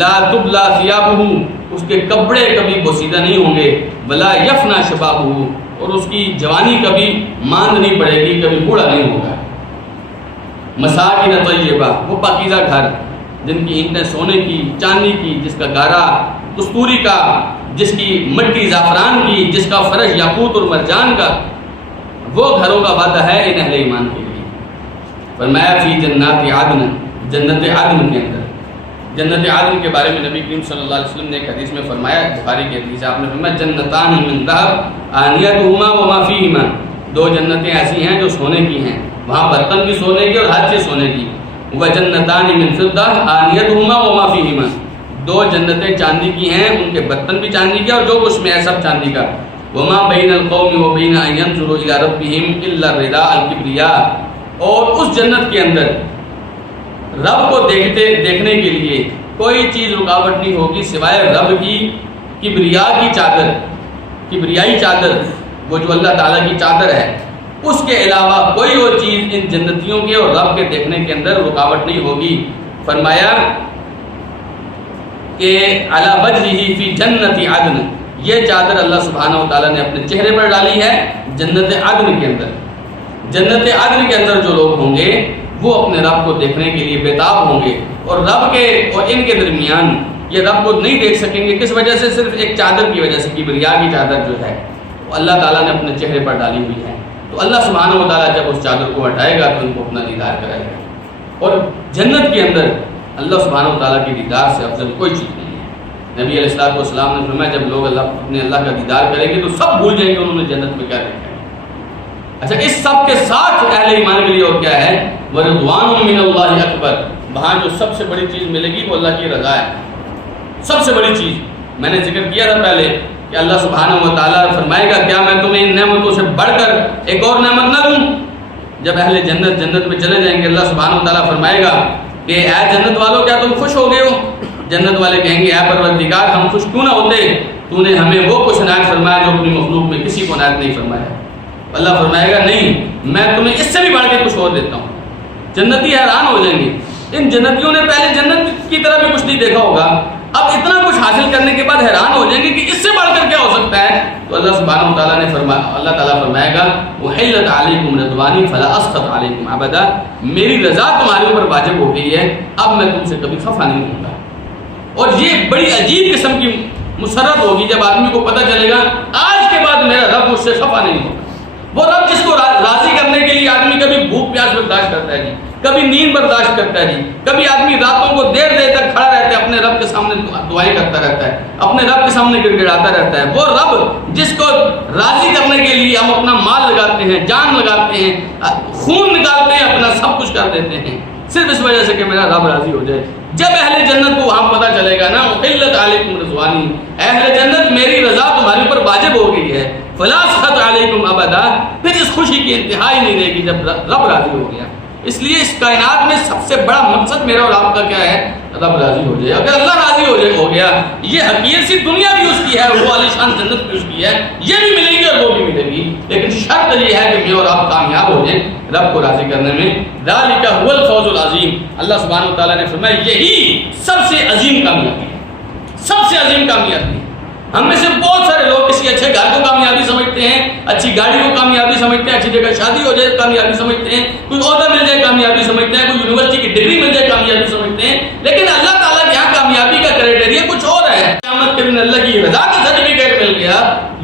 لَا تُبْلَى ثِيَابُهُ، اس کے کپڑے کبھی بوسیدہ نہیں ہوں گے۔ وَلَا يَفْنَى شَبَابُهُ، اور اس کی جوانی کبھی ماند نہیں پڑے گی، کبھی بوڑھا نہیں ہوگا۔ مساکن طیبہ، وہ پاکیزہ گھر جن کی اینٹیں سونے کی، چاندی کی، جس کا گارا کستوری کا، جس کی مٹی زعفران کی، جس کا فرش یاقوت اور مرجان کا، وہ گھروں کا وعدہ ہے ان اہل ایمان کے لیے۔ فرمایا فی جنات عدن، جنت عدن کے اندر۔ جنت عدن کے بارے میں نبی کریم صلی اللہ علیہ وسلم نے ایک حدیث میں فرمایا، بخاری کی حدیث، آپ نے فرمایا جنتان من ذهب آنیتهما وما فیہما، دو جنتیں ایسی ہیں جو سونے کی ہیں، وہاں برتن بھی سونے کی اور ہر چیز سونے کی۔ وجنتان من فضہ آنیتهما وما فیہما، دو جنتیں چاندی کی ہیں، ان کے برتن بھی چاندی کے اور جو کچھ میں ہے سب چاندی کا۔ وما بین القوم وبین ان ينظروا الى ربهم الا الرداء الکبریاء، اور اس جنت کے اندر رب کو دیکھنے کے لیے کوئی چیز رکاوٹ نہیں ہوگی سوائے رب کی کبریا کی چادر، کبریائی چادر، وہ جو اللہ تعالیٰ کی چادر ہے، اس کے علاوہ کوئی اور چیز ان جنتیوں کے اور رب کے دیکھنے کے اندر رکاوٹ نہیں ہوگی۔ فرمایا کہ علی وجہہ فی جنت عدن، یہ چادر اللہ سبحانہ و تعالیٰ نے اپنے چہرے پر ڈالی ہے جنت عدن کے اندر۔ جنت عدن کے اندر جو لوگ ہوں گے وہ اپنے رب کو دیکھنے کے لیے بےتاب ہوں گے، اور رب کے اور ان کے درمیان یہ رب کو نہیں دیکھ سکیں گے۔ کس وجہ سے؟ صرف ایک چادر کی وجہ سے، کبریا کی چادر جو ہے وہ اللہ تعالیٰ نے اپنے چہرے پر ڈالی ہوئی ہے۔ تو اللہ سبحانہ و تعالیٰ جب اس چادر کو ہٹائے گا تو ان کو اپنا دیدار کرائے گا، اور جنت کے اندر اللہ سبحانہ و تعالیٰ کی دیدار سے افضل کوئی چیز نہیں ہے۔ نبی علیہ السلام نے فرمایا جب لوگ اپنے اللہ کا دیدار کریں گے تو سب بھول جائیں گے انہوں نے جنت میں کیا دیکھا ہے۔ اچھا، اس سب کے ساتھ اہل ایمان کے لیے اور کیا ہے؟ وَرِضْوَانٌ مِّنَ اللَّهِ أَكْبَرُ، وہاں جو سب سے بڑی چیز ملے گی وہ اللہ کی رضا ہے۔ سب سے بڑی چیز میں نے ذکر کیا تھا پہلے کہ اللہ سبحانہ و تعالیٰ فرمائے گا کیا میں تمہیں ان نعمتوں سے بڑھ کر ایک اور نعمت نہ دوں؟ جب اہل جنت جنت میں چلے جائیں گے اللہ سبحانہ و تعالیٰ فرمائے گا کہ اے جنت والوں کیا تم خوش ہو گئے ہو؟ جنت والے کہیں گے اے پروردگار ہم خوش کیوں نہ ہوتے، تو نے ہمیں وہ کچھ عنایت فرمایا جو اپنی مخلوق میں کسی کو عنایت نہیں فرمایا۔ اللہ فرمائے گا نہیں، میں تمہیں اس سے بھی بڑھ کے کچھ اور دیتا ہوں۔ جنتی حیران ہو جائیں گے، ان جنتیوں نے پہلے جنت کی طرح بھی کچھ نہیں دیکھا ہوگا، اب اتنا کچھ حاصل کرنے کے بعد حیران ہو جائیں گے کہ اس سے بڑھ کر کیا ہو سکتا ہے۔ تو اللہ سبحانہ و تعالیٰ نے اللہ تعالیٰ فرمائے گا وَحِلَّتْ عَلَيْكُمْ رِضْوَانِي فَلَا أَسْخَطُ عَلَيْكُمْ أَبَدًا، میری رضا تمہارے اوپر واجب ہو گئی ہے، اب میں تم سے کبھی خفا نہیں ہوں گا۔ اور یہ بڑی عجیب قسم کی مسرت ہوگی جب آدمی کو پتہ چلے گا آج کے بعد میرا رب مجھ سے خفا نہیں ہوگا۔ وہ رب جس کو راضی کرنے کے لیے آدمی کبھی بھوک پیاس برداشت کرتا ہے جی، کبھی نیند برداشت کرتا ہے جی، کبھی آدمی راتوں کو دیر دیر تک کھڑا رہتا ہے، اپنے رب کے سامنے دعائیں کرتا رہتا ہے، اپنے رب کے سامنے گڑ گڑاتا رہتا ہے۔ وہ رب جس کو راضی کرنے کے لیے ہم اپنا مال لگاتے ہیں، جان لگاتے ہیں، خون نکالتے ہیں، اپنا سب کچھ کر دیتے ہیں صرف اس وجہ سے کہ میرا رب راضی ہو جائے۔ جب اہل جنت کو وہاں پتہ چلے گا نا احلت علیکم رضوانی، اہل جنت میری رضا تمہارے اوپر واجب ہو گئی ہے، فلا اسخط علیکم ابدا، پھر اس خوشی کی انتہا ہی نہیں رہے گی جب رب راضی ہو گیا۔ اس لیے اس کائنات میں سب سے بڑا مقصد میرا اور آپ کا کیا ہے؟ رب راضی ہو جائے۔ اگر اللہ راضی ہو گیا، یہ حقیقت سی دنیا بھی اس کی ہے، وہ عالیشان جنت بھی اس کی ہے، یہ بھی ملے گی اور وہ بھی ملے گی، لیکن شرط یہ ہے کہ میں اور آپ کامیاب ہو جائیں رب کو راضی کرنے میں۔ ذالک هو الفوز العظیم، اللہ سبحانہ وتعالیٰ نے فرمایا یہی سب سے عظیم کامیابی ہے، سب سے عظیم کامیابی ہے۔ ہم میں سے بہت سارے لوگ کسی اچھے گھر کو کامیابی سمجھتے ہیں، اچھی گاڑی کو کامیابی سمجھتے ہیں، اچھی جگہ شادی ہو جائے کامیابی سمجھتے ہیں، کوئی عہدہ مل جائے کامیابی سمجھتے ہیں، کوئی یونیورسٹی کی ڈگری مل جائے کامیابی سمجھتے ہیں، لیکن اللہ تعالیٰ کے یہاں کامیابی کا کرائٹیریا کچھ اور ہے۔ قیامت کے دن اللہ کی رضا کا سرٹیفکیٹ مل گیا،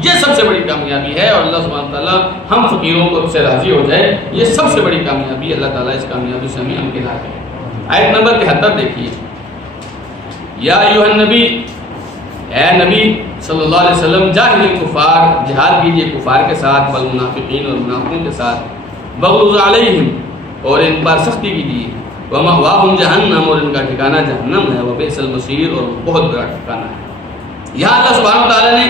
یہ سب سے بڑی کامیابی ہے، اور اللہ سبحانہ تعالیٰ ہم فقیروں کو سے راضی ہو جائے، یہ سب سے بڑی کامیابی۔ اللہ تعالیٰ اس کامیابی سے ہمیں امکنار کرے۔ آیت نمبر 73 دیکھیے، یا ایھا النبی، اے نبی صلی اللہ علیہ وسلم، جاہد الکفار، جہاد کیجئے کفار کے ساتھ، والمنافقین، اور منافقوں کے ساتھ، وغلظ علیہم، اور ان پر سختی کیجئے، ومأواہم جہنم، اور ان کا ٹھکانہ جہنم ہے، وبئس المصیر، اور بہت بڑا ٹھکانہ ہے۔ یہاں اللہ سبحانہ وتعالیٰ نے،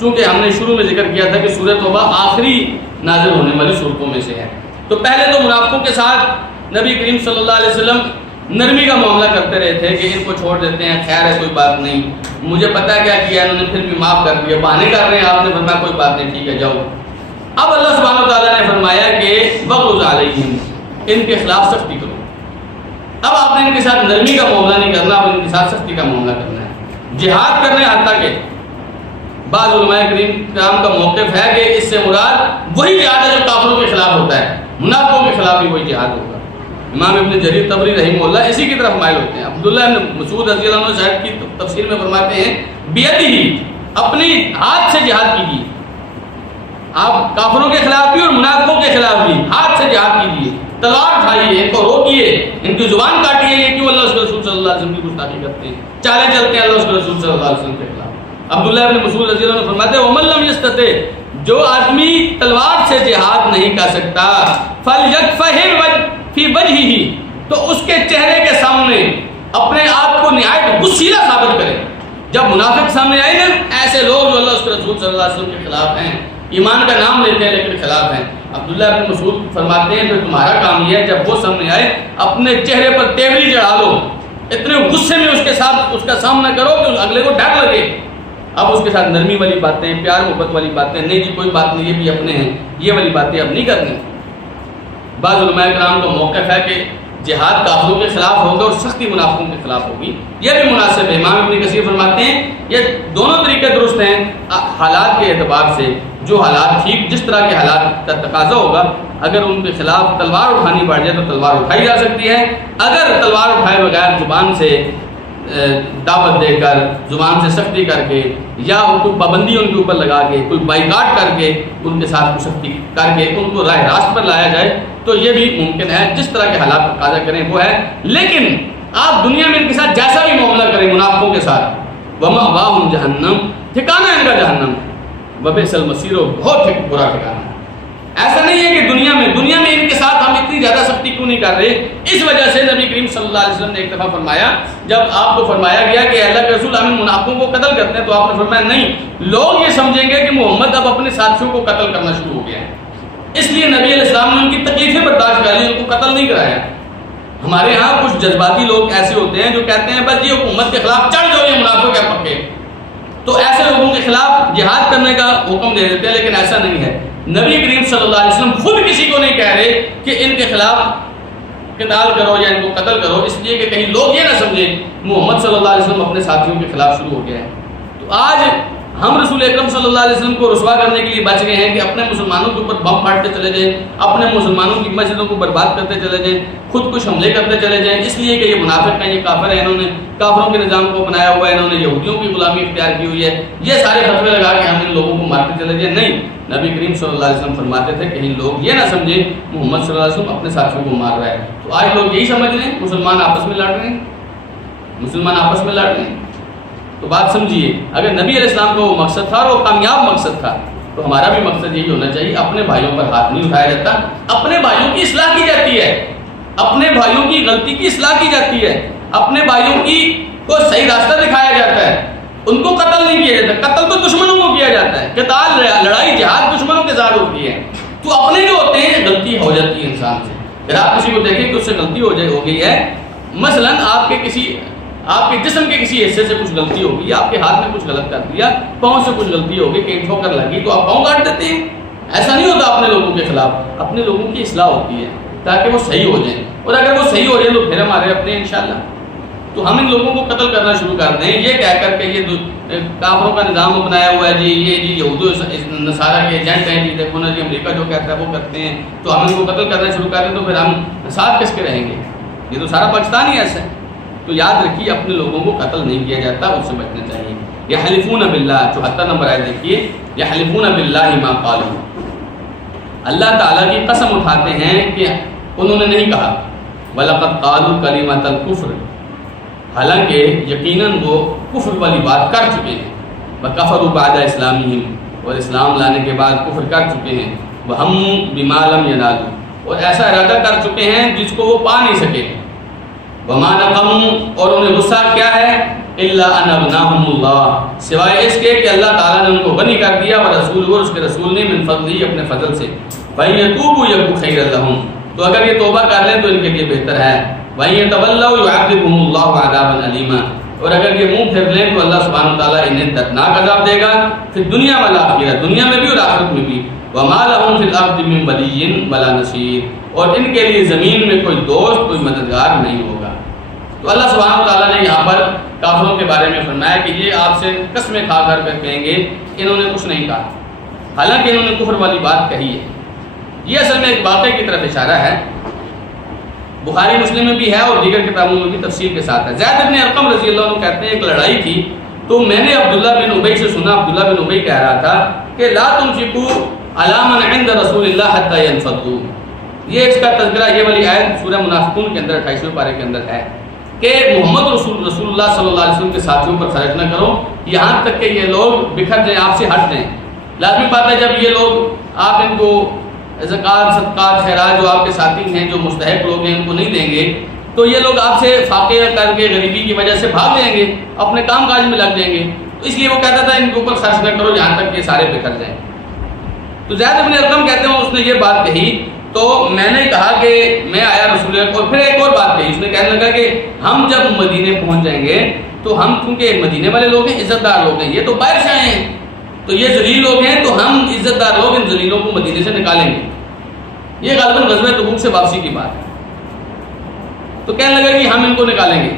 چونکہ ہم نے شروع میں ذکر کیا تھا کہ سورہ توبہ آخری نازل ہونے والی صورتوں میں سے ہے، تو پہلے تو منافقوں کے ساتھ نبی کریم صلی اللہ علیہ وسلم نرمی کا معاملہ کرتے رہے تھے کہ ان کو چھوڑ دیتے ہیں، خیر ہے کوئی بات نہیں، مجھے پتہ ہے کیا کیا انہوں نے، پھر بھی معاف کر دیا، بہانے کر رہے ہیں، آپ نے فرمایا کوئی بات نہیں، ٹھیک ہے جاؤ۔ اب اللہ سبحانہ وتعالیٰ نے فرمایا کہ وغلظ علیہم، ان کے خلاف سختی کرو۔ اب آپ نے ان کے ساتھ نرمی کا معاملہ نہیں کرنا، اب ان کے ساتھ سختی کا معاملہ کرنا ہے، جہاد کرنے حتیٰ کہ بعض علماء کرام کا موقف ہے کہ اس سے مراد وہی جہاد ہے جو کافروں کے خلاف ہوتا ہے، منافقوں کے خلاف بھی وہی جہاد ہوگا۔ امام ابن جریر طبری رحمہ اللہ اسی کی طرف مائل ہوتے ہیں۔ عبداللہ بن مسعود رضی اللہ عنہ صاحب کی تفسیر میں فرماتے ہیں بیدہی، اپنی ہاتھ سے جہاد کیجیے، آپ کافروں کے خلاف بھی اور منافقوں کے خلاف بھی ہاتھ سے جہاد کیجیے، تلوار اٹھائیے، ان کو روکیے، ان کی زبان کاٹیے، یہ کیوں اللہ اس کے رسول صلی اللہ علیہ وسلم کی گستاخی کرتے ہیں، چالے چلتے ہیں اللہ اس کے رسول صلی اللہ علیہ وسلم کے خلاف۔ عبداللہ بن مسعود رضی اللہ عنہ فرماتے ہیں وَمَن لَّمْ يَسْتَطِعْ، جو آدمی تلوار سے جہاد نہیں کر سکتا، فَلْيَكْفِهِ فِي وَجْهِهِ، تو اس کے چہرے کے سامنے اپنے آپ کو نہایت غصیلا ثابت کرے۔ جب منافق سامنے آئے نا، ایسے لوگ جو اللہ اس کے رسول صلی اللہ علیہ وسلم کے خلاف ہیں، ایمان کا نام لیتے ہیں لیکن خلاف ہیں، عبداللہ بن مسعود فرماتے ہیں پھر تمہارا کام یہ ہے جب وہ سامنے آئے اپنے چہرے پر تیوری چڑھا لو، اتنے غصے میں اس کے ساتھ اس کا سامنا کرو کہ اگلے کو ڈر لگے۔ اب اس کے ساتھ نرمی والی باتیں، پیار محبت والی باتیں، نہیں جی کوئی بات نہیں یہ بھی اپنے ہیں، یہ والی باتیں اب نہیں کرنی۔ بعض علماء کرام کا موقف ہے کہ جہاد کافروں کے خلاف ہوگا اور سختی منافقوں کے خلاف ہوگی، یہ بھی مناسب ہے۔ امام ابن کثیر فرماتے ہیں یہ دونوں طریقے درست ہیں حالات کے اعتبار سے، جو حالات ٹھیک جس طرح کے حالات کا تقاضا ہوگا، اگر ان کے خلاف تلوار اٹھانی پڑ جائے تو تلوار اٹھائی جا سکتی ہے، اگر تلوار اٹھائے بغیر زبان سے دعوت دے کر، زبان سے سختی کر کے، یا ان کو پابندی ان کے اوپر لگا کے، کوئی بائیکاٹ کر کے ان کے ساتھ سختی کر کے ان کو راہ راست پر لایا جائے تو یہ بھی ممکن ہے، جس طرح کے حالات تقاضا کریں وہ ہے۔ لیکن آپ دنیا میں ان کے ساتھ جیسا بھی معاملہ کریں منافقوں کے ساتھ، وَمَأْوَاهُمْ جَهَنَّمْ، ٹھکانہ ان کا جہنم ہے، وَبِئْسَ الْمَصِيرُ، بہت برا ٹھکانہ ہے۔ ایسا نہیں ہے کہ دنیا میں ان کے ساتھ ہم اتنی زیادہ سختی کیوں نہیں کر رہے، اس وجہ سے نبی کریم صلی اللہ علیہ وسلم نے ایک دفعہ فرمایا، جب آپ کو فرمایا گیا کہ اللہ کے رسول ہم منافقوں کو قتل کرتے ہیں، تو آپ نے فرمایا نہیں، لوگ یہ سمجھیں گے کہ محمد اب اپنے ساتھیوں کو قتل کرنا شروع ہو گیا ہے، اس لیے نبی علیہ السلام نے ان کی تکلیفیں برداشت کر لی، ان کو قتل نہیں کرایا۔ ہمارے ہاں کچھ جذباتی لوگ ایسے ہوتے ہیں جو کہتے ہیں بس یہ حکومت کے خلاف چڑھ جاؤ، یہ منافق ہے پکے، تو ایسے لوگوں کے خلاف جہاد کرنے کا حکم دے دیتے ہیں، لیکن ایسا نہیں ہے۔ نبی کریم صلی اللہ علیہ وسلم خود کسی کو نہیں کہہ رہے کہ ان کے خلاف قتال کرو یا ان کو قتل کرو، اس لیے کہ کہیں لوگ یہ نہ سمجھیں محمد صلی اللہ علیہ وسلم اپنے ساتھیوں کے خلاف شروع ہو گیا ہے۔ تو آج ہم رسول اکرم صلی اللہ علیہ وسلم کو رسوا کرنے کے لیے بچ گئے ہیں کہ اپنے مسلمانوں کے اوپر بم پھاڑتے چلے جائیں، اپنے مسلمانوں کی مسجدوں کو برباد کرتے چلے جائیں، خود کچھ حملے کرتے چلے جائیں، اس لیے کہ یہ منافق ہیں، یہ کافر ہیں، انہوں نے کافروں کے نظام کو بنایا ہوا ہے، انہوں نے یہودیوں کی غلامی اختیار کی ہوئی ہے، یہ سارے فتوے لگا کے ہم ان لوگوں کو مارتے چلے جائیں۔ نہیں، نبی کریم صلی اللہ علیہ وسلم فرماتے تھے کہیں لوگ یہ نہ سمجھیں محمد صلی اللہ علیہ وسلم اپنے ساتھیوں کو مار رہا ہے۔ تو آج لوگ یہی سمجھ رہے ہیں مسلمان آپس میں لڑ رہے ہیں، مسلمان آپس میں لڑ رہے ہیں۔ تو بات سمجھیے، اگر نبی علیہ السلام کا وہ مقصد تھا اور وہ کامیاب مقصد تھا تو ہمارا بھی مقصد یہی ہونا چاہیے، اپنے بھائیوں پر ہاتھ نہیں اٹھایا جاتا، اپنے بھائیوں کی اصلاح کی جاتی ہے، اپنے بھائیوں کی غلطی کی اصلاح کی جاتی ہے، اپنے بھائیوں کی کو صحیح راستہ دکھایا جاتا ہے، ان کو قتل نہیں کیا جاتا، قتل تو دشمنوں کو کیا جاتا ہے، قتال لڑائی جہاد دشمنوں کے ساتھ ہوتی ہے، تو اپنے جو ہوتے ہیں غلطی ہو جاتی ہے انسان سے۔ اگر آپ کسی کو دیکھیں کہ اس سے غلطی ہو گئی ہے، مثلا آپ کے جسم کے کسی حصے سے کچھ غلطی ہوگی یا آپ کے ہاتھ میں کچھ غلط کر دیا، پاؤں سے کچھ غلطی ہوگی، کہیں ٹھوکر لگی تو آپ پاؤں کاٹ دیتے ہیں، ایسا نہیں ہوتا اپنے لوگوں کے خلاف، اپنے لوگوں کی اصلاح ہوتی ہے تاکہ وہ صحیح ہو جائیں، اور اگر وہ صحیح ہو جائیں تو پھر ہمارے اپنے انشاءاللہ۔ تو ہم ان لوگوں کو قتل کرنا شروع کر دیں یہ کہہ کر کے یہ کافروں کا نظام اپنایا ہوا ہے جی، یہ جی یہود و نصارہ کے ایجنٹ ہیں جی، دیکھو نا جی امریکہ جو کہتا ہے وہ کرتے ہیں، تو ہم ان کو قتل کرنا شروع کر دیں تو پھر ہم ساتھ کس کے رہیں گے؟ یہ تو سارا پاکستان ہی ایسا ہے۔ تو یاد رکھیے اپنے لوگوں کو قتل نہیں کیا جاتا، اس سے بچنا چاہیے۔ یحلفون باللہ، 74 نمبر آیت دیکھیے، یحلفون باللہ ما قالوا، اللہ تعالیٰ کی قسم اٹھاتے ہیں کہ انہوں نے نہیں کہا، وَلَقَدْ قَالُوا كَلِمَةَ الْكُفْرِ، حالانکہ یقیناً وہ کفر والی بات کر چکے ہیں، وَكَفَرُوا بَعْدَ إِسْلَامِهِمْ، اور اسلام لانے کے بعد کفر کر چکے ہیں، وَهَمُّوا بِمَا لَمْ يَنَالُوا، اور ایسا ارادہ کر چکے ہیں جس کو وہ پا نہیں سکے، وَمَا نَقَمُوا، اور انہیں غصہ کیا ہے، إِلَّا أَنْ أَغْنَاهُمُ اللَّهُ، سوائے اس کے کہ اللہ تعالیٰ نے ان کو غنی کر دیا، وَرَسُولُهُ، اور اس کے رسول نے، مِنْ فَضْلِهِ، اپنے فضل سے، وَإِنْ يَتُوبُوا يَكُ خَيْرًا لَهُمْ، تو اگر یہ توبہ کر لیں تو ان کے لیے بہتر ہے، وَإِنْ يَتَوَلَّوْا يُعَذِّبْهُمُ اللَّهُ عَذَابًا أَلِيمًا، اور اگر یہ منہ پھیر لیں تو اللہ سبحانہ وتعالیٰ انہیں دردناک عذاب دے گا، پھر دنیا والآخرہ، دنیا میں بھی اور آخرت میں بھی، وَمَا لَهُمْ فِي الْأَرْضِ مِنْ وَلِيٍّ وَلَا نَصِيرٍ، اور ان کے لیے زمین میں کوئی دوست کوئی مددگار نہیں ہوگا۔ تو اللہ سبحانہ وتعالیٰ نے یہاں پر کافروں کے بارے میں فرمایا کہ یہ آپ سے قسمیں کھا کر کہیں گے انہوں نے کچھ نہیں کہا، حالانکہ انہوں نے کفر والی بات کہی ہے۔ یہ اصل میں ایک واقعے کی طرف اشارہ ہے، بخاری مسلم میں بھی ہے اور دیگر کتابوں میں بھی تفصیل کے ساتھ ہے۔ زید بن ارقم رضی اللہ عنہ کہتے ہیں ایک لڑائی تھی تو میں نے عبداللہ بن ابی سے سنا، عبداللہ بن ابی کہہ رہا تھا کہ لا تنفقوا علی من عند رسول اللہ حتی ينفضوا، یہ اس کا تذکرہ یہ والی آیت سورہ منافقون کے اندر 28ویں پارے کے اندر ہے کہ محمد رسول اللہ صلی اللہ علیہ وسلم کے ساتھیوں پر خرچ نہ کرو یہاں تک کہ یہ لوگ بکھر جائیں، آپ سے ہٹ جائیں۔ لازمی بات ہے جب یہ لوگ آپ ان کو زکوٰۃ صدقات خیرات جو آپ کے ساتھی ہیں جو مستحق لوگ ہیں ان کو نہیں دیں گے تو یہ لوگ آپ سے فاقے کر کے غریبی کی وجہ سے بھاگ جائیں گے، اپنے کام کاج میں لگ جائیں گے، تو اس لیے وہ کہتا تھا ان کے اوپر خرچ نہ کرو یہاں تک کہ سارے بکھر جائیں۔ تو زید بن ارقم کہتے ہیں اس نے یہ بات کہی تو میں نے کہا کہ میں آیا رسول اللہ، اور پھر ایک اور بات کہی، اس نے کہنے لگا کہ ہم جب مدینے پہنچ جائیں گے تو ہم کیونکہ مدینے والے لوگ ہیں، عزت دار لوگ ہیں، یہ تو باہر سے آئے ہیں تو یہ ذلیل لوگ ہیں، تو ہم عزت دار لوگ ان ذلیلوں کو مدینے سے نکالیں گے۔ یہ غالباً غزوہ تبوک سے واپسی کی بات ہے، تو کہنے لگا کہ ہم ان کو نکالیں گے۔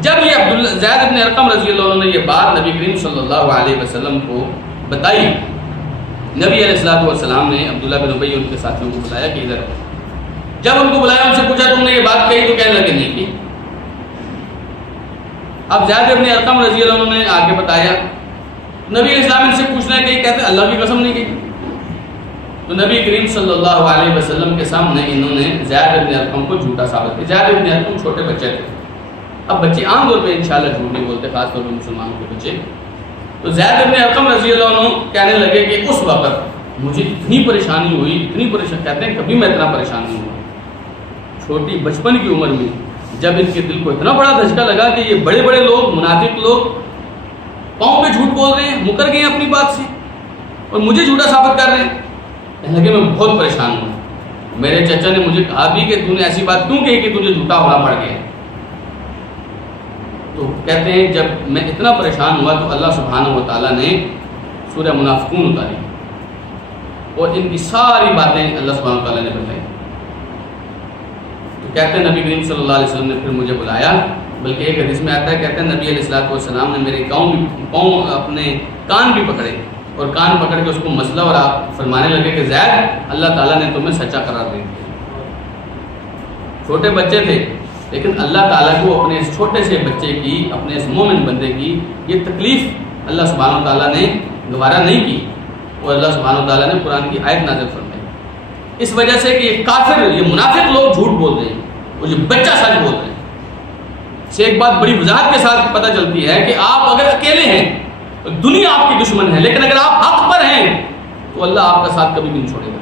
جب یہ زید بن ارقم رضی اللہ عنہ نے یہ بات نبی کریم صلی اللہ علیہ وسلم کو بتائی، نبی علیہ السلام نے عبداللہ بن ابی ان کے ساتھیوں کو بلایا کہ ادھر، جب ان کو بلایا ان سے پوچھا تم نے یہ بات کہی تو کہنے لگے نہیں کی۔ اب زید بن ارقم رضی اللہ عنہ نے آگے بتایا، نبی علیہ السلام ان سے پوچھنا ہے کہ کہتے اللہ کی قسم نہیں کی، تو نبی کریم صلی اللہ علیہ وسلم کے سامنے انہوں نے زید بن ارقم کو جھوٹا ثابت کیا۔ زید بن ارقم چھوٹے بچے تھے، اب بچے عام طور پہ انشاءاللہ جھوٹ نہیں بولتے، خاص طور پہ مسلمانوں کے بچے۔ تو زید بن ارقم رضی اللہ عنہ کہنے لگے کہ اس وقت مجھے اتنی پریشانی ہوئی، اتنی پریشانی، کہتے ہیں کبھی میں اتنا پریشان نہیں ہوا چھوٹی بچپن کی عمر میں، جب ان کے دل کو اتنا بڑا دھچکا لگا کہ یہ بڑے بڑے لوگ، منافق لوگ پاؤں پہ جھوٹ بول رہے ہیں، مکر گئے ہیں اپنی بات سے اور مجھے جھوٹا ثابت کر رہے ہیں۔ کہنے لگے میں بہت پریشان ہوں. میرے چچا نے مجھے کہا بھی کہ تو نے ایسی بات کیوں کہی کہ تجھے جھوٹا ہونا پڑ گیا. تو کہتے ہیں جب میں اتنا پریشان ہوا تو اللہ سبحانہ و تعالیٰ نے سورہ منافقون اتاری اور ان کی ساری باتیں اللہ سبحانہ و تعالیٰ نے بتائی. تو کہتے ہیں نبی کریم صلی اللہ علیہ وسلم نے پھر مجھے بلایا, بلکہ ایک حدیث میں آتا ہے, کہتے ہیں نبی علیہ السلام نے میرے پاؤں اپنے کان بھی پکڑے اور کان پکڑ کے اس کو مسئلہ, اور آپ فرمانے لگے کہ زید اللہ تعالیٰ نے تمہیں سچا قرار دے دیا. چھوٹے بچے تھے لیکن اللہ تعالیٰ کو اپنے اس چھوٹے سے بچے کی, اپنے اس مومن بندے کی یہ تکلیف اللہ سبحانہ و تعالیٰ نے گوارا نہیں کی, اور اللہ سبحانہ و تعالیٰ نے قرآن کی آیت نازل فرمائی. اس وجہ سے کہ یہ کافر, یہ منافق لوگ جھوٹ بول رہے ہیں اور یہ بچہ سچ بول رہے ہیں. سے ایک بات بڑی وضاحت کے ساتھ پتہ چلتی ہے کہ آپ اگر اکیلے ہیں تو دنیا آپ کی دشمن ہے, لیکن اگر آپ حق پر ہیں تو اللہ آپ کا ساتھ کبھی بھی نہیں چھوڑے گا.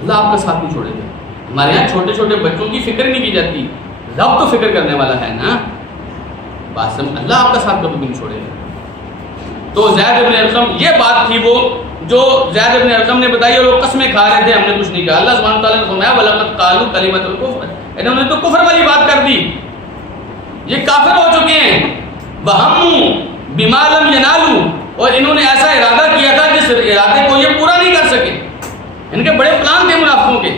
اللہ آپ کا ساتھ نہیں چھوڑے گا. ہمارے یہاں چھوٹے چھوٹے بچوں کی فکر نہیں کی جاتی, رب تو فکر کرنے والا ہے نا. بات سمجھ, اللہ آپ کا ساتھ کبھی بھی نہیں چھوڑے گا. تو زید بن ارقم, یہ بات تھی وہ جو زید بن ارقم نے بتائی, اور وہ قسمیں کھا رہے تھے, ہم نے کچھ نہیں کہا. اللہ سبحانہ تعالیٰ نے فرمایا وَلَقَدْ قَالُوا كَلِمَةَ الْكُفْرِ, انہوں نے تو کفر والی بات کر دی, یہ کافر ہو چکے ہیں. وَهَمُّوا بِمَا لَمْ يَنَالُوا, اور انہوں نے ایسا ارادہ کیا تھا جس ارادے کو یہ پورا نہیں کر سکے. ان کے بڑے پلان تھے منافقوں کے,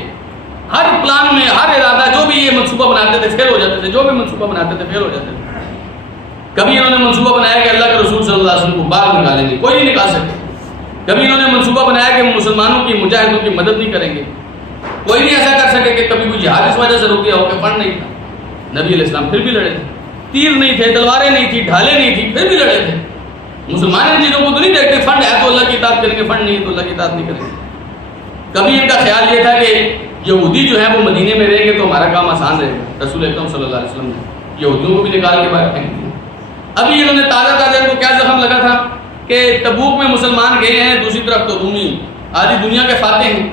ہر پلان میں ہر ارادہ جو بھی یہ منصوبہ بناتے تھے فیل ہو جاتے تھے, جو بھی منصوبہ بناتے تھے فیل ہو جاتے تھے. کبھی انہوں نے منصوبہ بنایا کہ اللہ کے رسول صلی اللہ علیہ وسلم کو باہر نکالیں گے, کوئی نہیں نکال سکتے. کبھی انہوں نے منصوبہ بنایا کہ مسلمانوں کی, مجاہدوں کی مدد نہیں کریں گے, کوئی نہیں ایسا کر سکے. کہ کبھی کوئی جہاد اس وجہ سے رک گیا ہو کہ فنڈ نہیں تھا, نبی علیہ السلام پھر بھی لڑے تھے. تیر نہیں تھے, تلواریں نہیں تھی, ڈھالیں نہیں تھی, پھر بھی لڑے تھے. مسلمان ان چیزوں کو تو نہیں دیکھتے, فنڈ ہے تو اللہ کی اطاعت کریں گے, فنڈ نہیں ہے تو اللہ کی اطاعت نہیں کریں گے. کبھی ان کا خیال یہ تھا کہ یہودی جو ہے وہ مدینے میں رہیں گے تو ہمارا کام آسان رہے گا. رسول اکرم صلی اللہ علیہ وسلم نے یہودیوں کو بھی نکال کے باہر پھینک دیا. ابھی انہوں نے تازہ ان کو کیا زخم لگا تھا کہ تبوک میں مسلمان گئے ہیں, دوسری طرف تو رومی آدھی دنیا کے فاتح ہیں,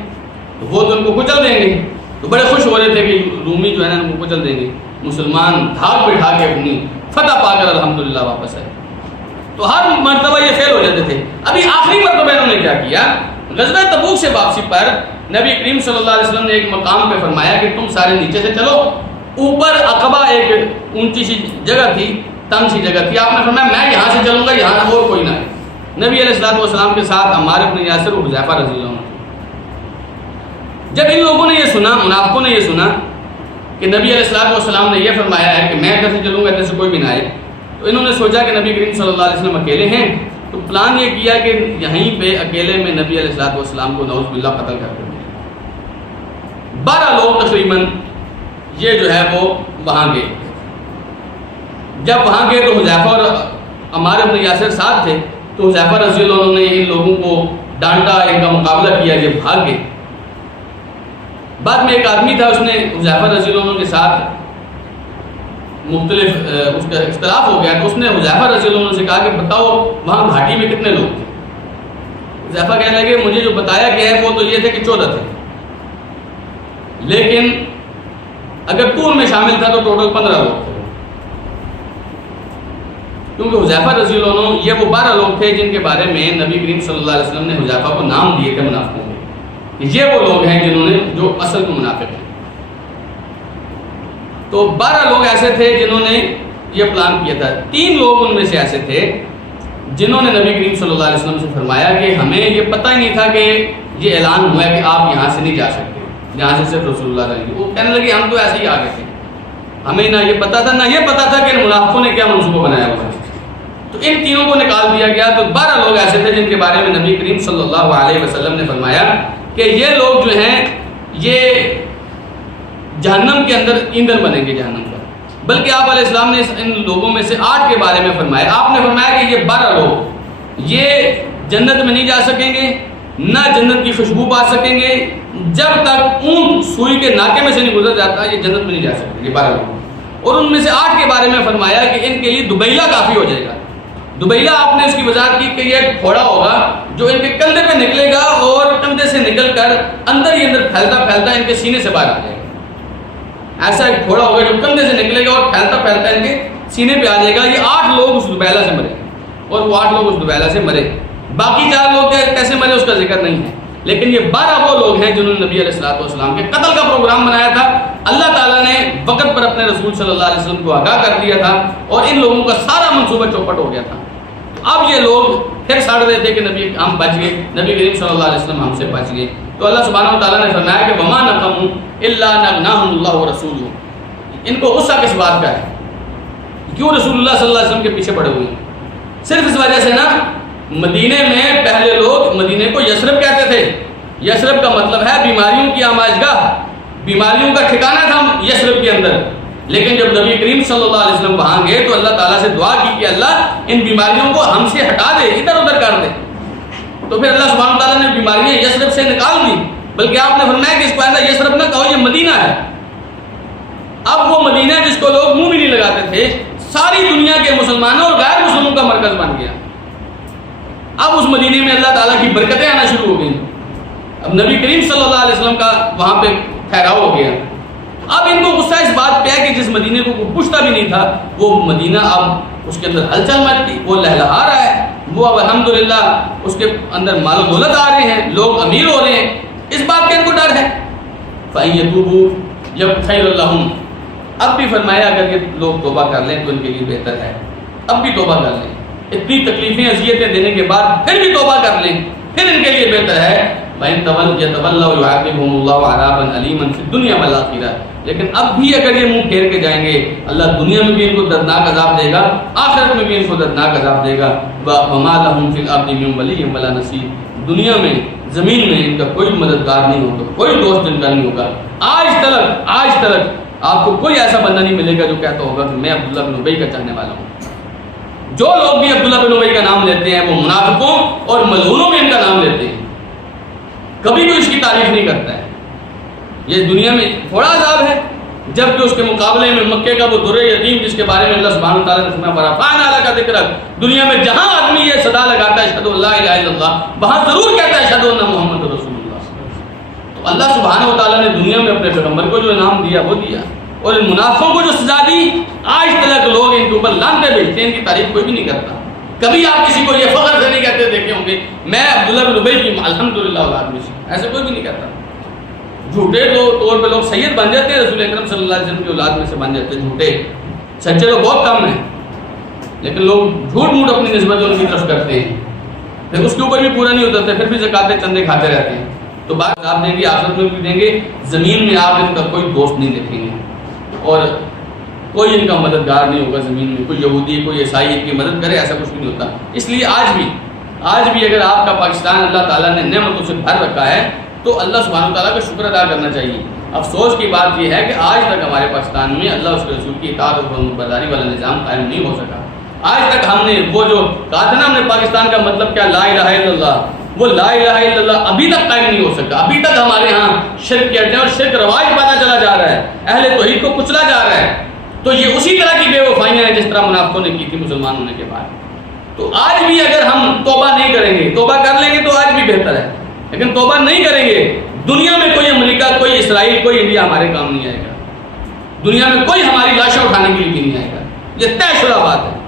تو وہ تو ان کو کچل دیں گے. تو بڑے خوش ہو رہے تھے کہ رومی جو ہے نا ان کو کچل دیں گے. مسلمان دھاک بٹھا کے اپنی فتح پا کر الحمدللہ واپس آئے. تو ہر مرتبہ یہ فیل ہو جاتے تھے. ابھی آخری مرتبہ انہوں نے کیا کیا, غزوہ تبوک سے واپسی پر نبی کریم صلی اللہ علیہ وسلم نے ایک مقام پہ فرمایا کہ تم سارے نیچے سے چلو, اوپر عقبہ ایک اونچی سی جگہ تھی, تنگ سی جگہ تھی. آپ نے فرمایا میں یہاں سے چلوں گا, یہاں اور کوئی نہ ہے. نبی علیہ السلام کے ساتھ عمار بن یاسر اور حذیفہ رضی اللہ عنہ. جب ان لوگوں نے یہ سنا, منافقوں نے یہ سنا کہ نبی علیہ السلام نے یہ فرمایا ہے کہ میں ادھر سے چلوں گا, ادھر سے کوئی بھی نہ آئے, تو انہوں نے سوچا کہ نبی کریم صلی اللہ علیہ وسلم اکیلے ہیں. تو پلان یہ کیا کہ یہیں پہ اکیلے میں نبی علیہ السلام کو نعوذ باللہ قتل کر دیا. 12 لوگ تقریباً یہ جو ہے وہ وہاں گئے. جب وہاں گئے تو حذیفہ اور عمار بن یاسر ساتھ تھے, تو حذیفہ رضی اللہ عنہ نے ان لوگوں کو ڈانٹا, ان کا مقابلہ کیا, یہ بھاگ گئے. بعد میں ایک آدمی تھا, اس نے حذیفہ رضی اللہ عنہ کے ساتھ مختلف اس کا اختلاف ہو گیا, تو اس نے حذیفہ رضی اللہ عنہ سے کہا کہ بتاؤ وہاں گھاٹی میں کتنے لوگ تھے. حذیفہ کہنے لگے مجھے جو بتایا گیا ہے وہ تو یہ تھے کہ 14 تھے, لیکن اگر تو ان میں شامل تھا تو ٹوٹل 15 لوگ تھے. کیونکہ حذیفہ رضی اللہ عنہ یہ وہ 12 لوگ تھے جن کے بارے میں نبی کریم صلی اللہ علیہ وسلم نے حذیفہ کو نام دیے تھے منافقوں کے, یہ وہ لوگ ہیں جنہوں نے جو اصل میں منافق ہیں. تو 12 لوگ ایسے تھے جنہوں نے یہ پلان کیا تھا. 3 لوگ ان میں سے ایسے تھے جنہوں نے نبی کریم صلی اللہ علیہ وسلم سے فرمایا کہ ہمیں یہ پتہ ہی نہیں تھا کہ یہ اعلان ہوا ہے کہ آپ یہاں سے نہیں جا سکتے, یہاں سے صرف رسول اللہ علیہ. وہ کہنے لگے ہم تو ایسے ہی آ گئے تھے, ہمیں نہ یہ پتہ تھا, نہ یہ پتہ تھا کہ منافقوں نے کیا منصوبہ بنایا ہوا ہے. تو ان تینوں کو نکال دیا گیا. تو 12 لوگ ایسے تھے جن کے بارے میں نبی کریم صلی اللہ علیہ وسلم نے فرمایا کہ یہ لوگ جو ہیں یہ جہنم کے اندر ایندھن بنیں گے, جہنم کا. بلکہ آپ علیہ السلام نے ان لوگوں میں سے 8 کے بارے میں فرمایا. آپ نے فرمایا کہ یہ 12 لوگ یہ جنت میں نہیں جا سکیں گے, نہ جنت کی خوشبو پا سکیں گے, جب تک اونٹ سوئی کے ناکے میں سے نہیں گزر جاتا یہ جنت میں نہیں جا سکتے, یہ 12 لوگ. اور ان میں سے 8 کے بارے میں فرمایا کہ ان کے لیے دبیلا کافی ہو جائے گا. دبیلا آپ نے اس کی وضاحت کی کہ یہ ایک گھوڑا ہوگا جو ان کے کندھے پہ نکلے گا اور کندھے سے نکل کر اندر ہی اندر پھیلتا پھیلتا ان کے سینے سے باہر آ جائے گا. ایسا ایک گھوڑا ہوگا جو کندھے سے نکلے گا اور پھیلتا پھیلتا ان کے سینے پہ آ جائے گا. یہ 8 لوگ اس دبیلا سے مرے, اور وہ 8 لوگ اس دبیلا سے مرے. باقی 4 لوگ کیسے مرے اس کا ذکر نہیں ہے. لیکن یہ 12 وہ لوگ ہیں جنہوں نے نبی علیہ الصلوۃ والسلام کے قتل کا پروگرام بنایا تھا. اللہ تعالیٰ نے وقت پر اپنے رسول صلی اللہ علیہ وسلم کو آگاہ کر دیا تھا اور ان لوگوں کا سارا منصوبہ چوپٹ ہو گیا تھا. اب یہ لوگ پھر ساڑھ رہے تھے کہ نبی ہم بچ گئے, نبی کریم صلی اللہ علیہ وسلم ہم سے بچ گئے. تو اللہ سبحانہ و تعالیٰ نے فرمایا کہ وما نقموا الا ان اغناهم اللہ ورسولہ. ان کو غصہ کس بات کا ہے؟ کیوں رسول اللہ صلی اللہ علیہ وسلم کے پیچھے پڑے ہوئے ہیں؟ صرف اس وجہ سے نا, مدینے میں پہلے لوگ مدینے کو یثرب کہتے تھے. یثرب کا مطلب ہے بیماریوں کی آمائشگاہ, بیماریوں کا ٹھکانہ تھا یثرب کے اندر. لیکن جب نبی کریم صلی اللہ علیہ وسلم وہاں گئے تو اللہ تعالیٰ سے دعا کی کہ اللہ ان بیماریوں کو ہم سے ہٹا دے, ادھر ادھر کر دے. تو پھر اللہ سبحانہ تعالیٰ نے بیماریاں یثرب سے نکال دی, بلکہ آپ نے فرمایا کہ اس کو ایسا یثرب نہ کہو, یہ مدینہ ہے. اب وہ مدینہ جس کو لوگ منہ بھی نہیں لگاتے تھے, ساری دنیا کے مسلمانوں اور غیر مسلموں کا مرکز بن گیا. اب اس مدینے میں اللہ تعالیٰ کی برکتیں آنا شروع ہو گئی. اب نبی کریم صلی اللہ علیہ وسلم کا وہاں پہ ٹھہراؤ ہو گیا. اب ان کو غصہ اس بات پہ ہے کہ جس مدینے کو کوئی پوچھتا بھی نہیں تھا, وہ مدینہ اب اس کے اندر ہلچل مچ گئی, وہ لہلہا رہا ہے, وہ اب الحمدللہ اس کے اندر مال و دولت آ رہے ہیں, لوگ امیر ہو رہے ہیں. اس بات کا ان کو ڈر ہے. فَإِن يَتُوبُوا جب خَيْرٌ لَّهُمْ, اب بھی فرمایا اگر یہ لوگ توبہ کر لیں تو ان کے لیے بہتر ہے. اب بھی توبہ کر لیں, اتنی تکلیفیں اذیتیں دینے کے بعد پھر بھی توبہ کر لیں, پھر ان کے لیے بہتر ہے. وَإِن يَتَوَلَّوْا يُعَذِّبْهُمُ اللَّهُ عَذَابًا أَلِيمًا فِي الدُّنْيَا وَالْآخِرَةِ. لیکن اب بھی اگر یہ منہ پھیر کے جائیں گے, اللہ دنیا میں بھی ان کو دردناک عذاب دے گا, آخرت میں بھی ان کو دردناک عذاب دے گا. وَمَا لَهُمْ فِي الْأَرْضِ مِن وَلِيٍّ وَلَا نَصِيرٍ. دنیا میں زمین میں ان کا کوئی مددگار نہیں ہوگا, کوئی دوست ان کا نہیں ہوگا. آج تلک آپ کو کوئی ایسا بندہ نہیں ملے گا جو کہتا ہوگا کہ میں عبداللہ بن ابی کا چاہنے والا ہوں. جو لوگ بھی عبداللہ بن ابی کا نام لیتے ہیں وہ منافقوں اور ملعونوں میں ان کا نام لیتے ہیں, کبھی کوئی اس کی تعریف نہیں کرتا ہے. یہ دنیا میں تھوڑا عذاب ہے, جبکہ اس کے مقابلے میں مکے کا وہ در یتیم جس کے بارے میں اللہ سبحانہ تعالیٰ نے فرمایا ورفعنا لک ذکرک, دنیا میں جہاں آدمی یہ صدا لگاتا ہے اشہد ان لا الہ الا اللہ, وہاں ضرور کہتا ہے اشہد ان محمد رسول اللہ. تو اللہ سبحانہ تعالیٰ نے دنیا میں اپنے پیغمبر کو جو انعام دیا وہ دیا, اور ان منافقوں کو جو سزا دی, آج تک لوگ ان کے اوپر لعنتیں بھیجتے ہیں, ان کی تعریف کوئی بھی نہیں کرتا. کبھی آپ کسی کو یہ فخر سے نہیں کہتے دیکھے ہوں گے میں عبداللہ بن ابی کی الحمدللہ اولاد میں سے, ایسے کوئی بھی نہیں کرتا. جھوٹے طور پہ لوگ سید بن جاتے ہیں, رسول اکرم صلی اللہ علیہ وسلم کی اولاد میں سے بن جاتے ہیں جھوٹے, سچے لوگ بہت کم ہیں. لیکن لوگ جھوٹ موٹ اپنی نسبت ان کی طرف کرتے ہیں, پھر اس کے اوپر بھی پورا نہیں ہوتا, پھر بھی زکاتیں چندے کھاتے رہتے ہیں. تو بات آپ دیں گے, آخرت میں بھی دیں گے, زمین میں آپ ان کا کوئی دوست نہیں دیکھیں گے, اور کوئی ان کا مددگار نہیں ہوگا زمین میں. کوئی یہودی کوئی عیسائی ان کی مدد کرے, ایسا کچھ بھی نہیں ہوتا. اس لیے آج بھی اگر آپ کا پاکستان اللہ تعالیٰ نے نعمتوں سے بھر رکھا ہے تو اللہ سبحانہ تعالیٰ کا شکر ادا کرنا چاہیے. افسوس کی بات یہ ہے کہ آج تک ہمارے پاکستان میں اللہ اس کے رسول کی اطاعت و فرمانبرداری والا نظام قائم نہیں ہو سکا. آج تک ہم نے وہ جو کہا تھا نا ہم نے پاکستان کا مطلب کیا, لا الہ الا اللہ, وہ لا الہ الا اللہ ابھی تک قائم نہیں ہو سکا. ابھی تک ہمارے ہاں شرک کے اڈے اور شرک رواج پاتا چلا جا رہا ہے, اہل توحید کو کچلا جا رہا ہے. تو یہ اسی طرح کی بے وفائیاں ہیں جس طرح منافقوں نے کی تھی مسلمان ہونے کے بعد. تو آج بھی اگر ہم توبہ نہیں کریں گے, توبہ کر لیں گے تو آج بھی بہتر ہے, لیکن توبہ نہیں کریں گے, دنیا میں کوئی امریکہ, کوئی اسرائیل, کوئی انڈیا ہمارے کام نہیں آئے گا. دنیا میں کوئی ہماری لاشیں اٹھانے کے لیے بھی نہیں آئے گا. یہ طے شدہ بات ہے.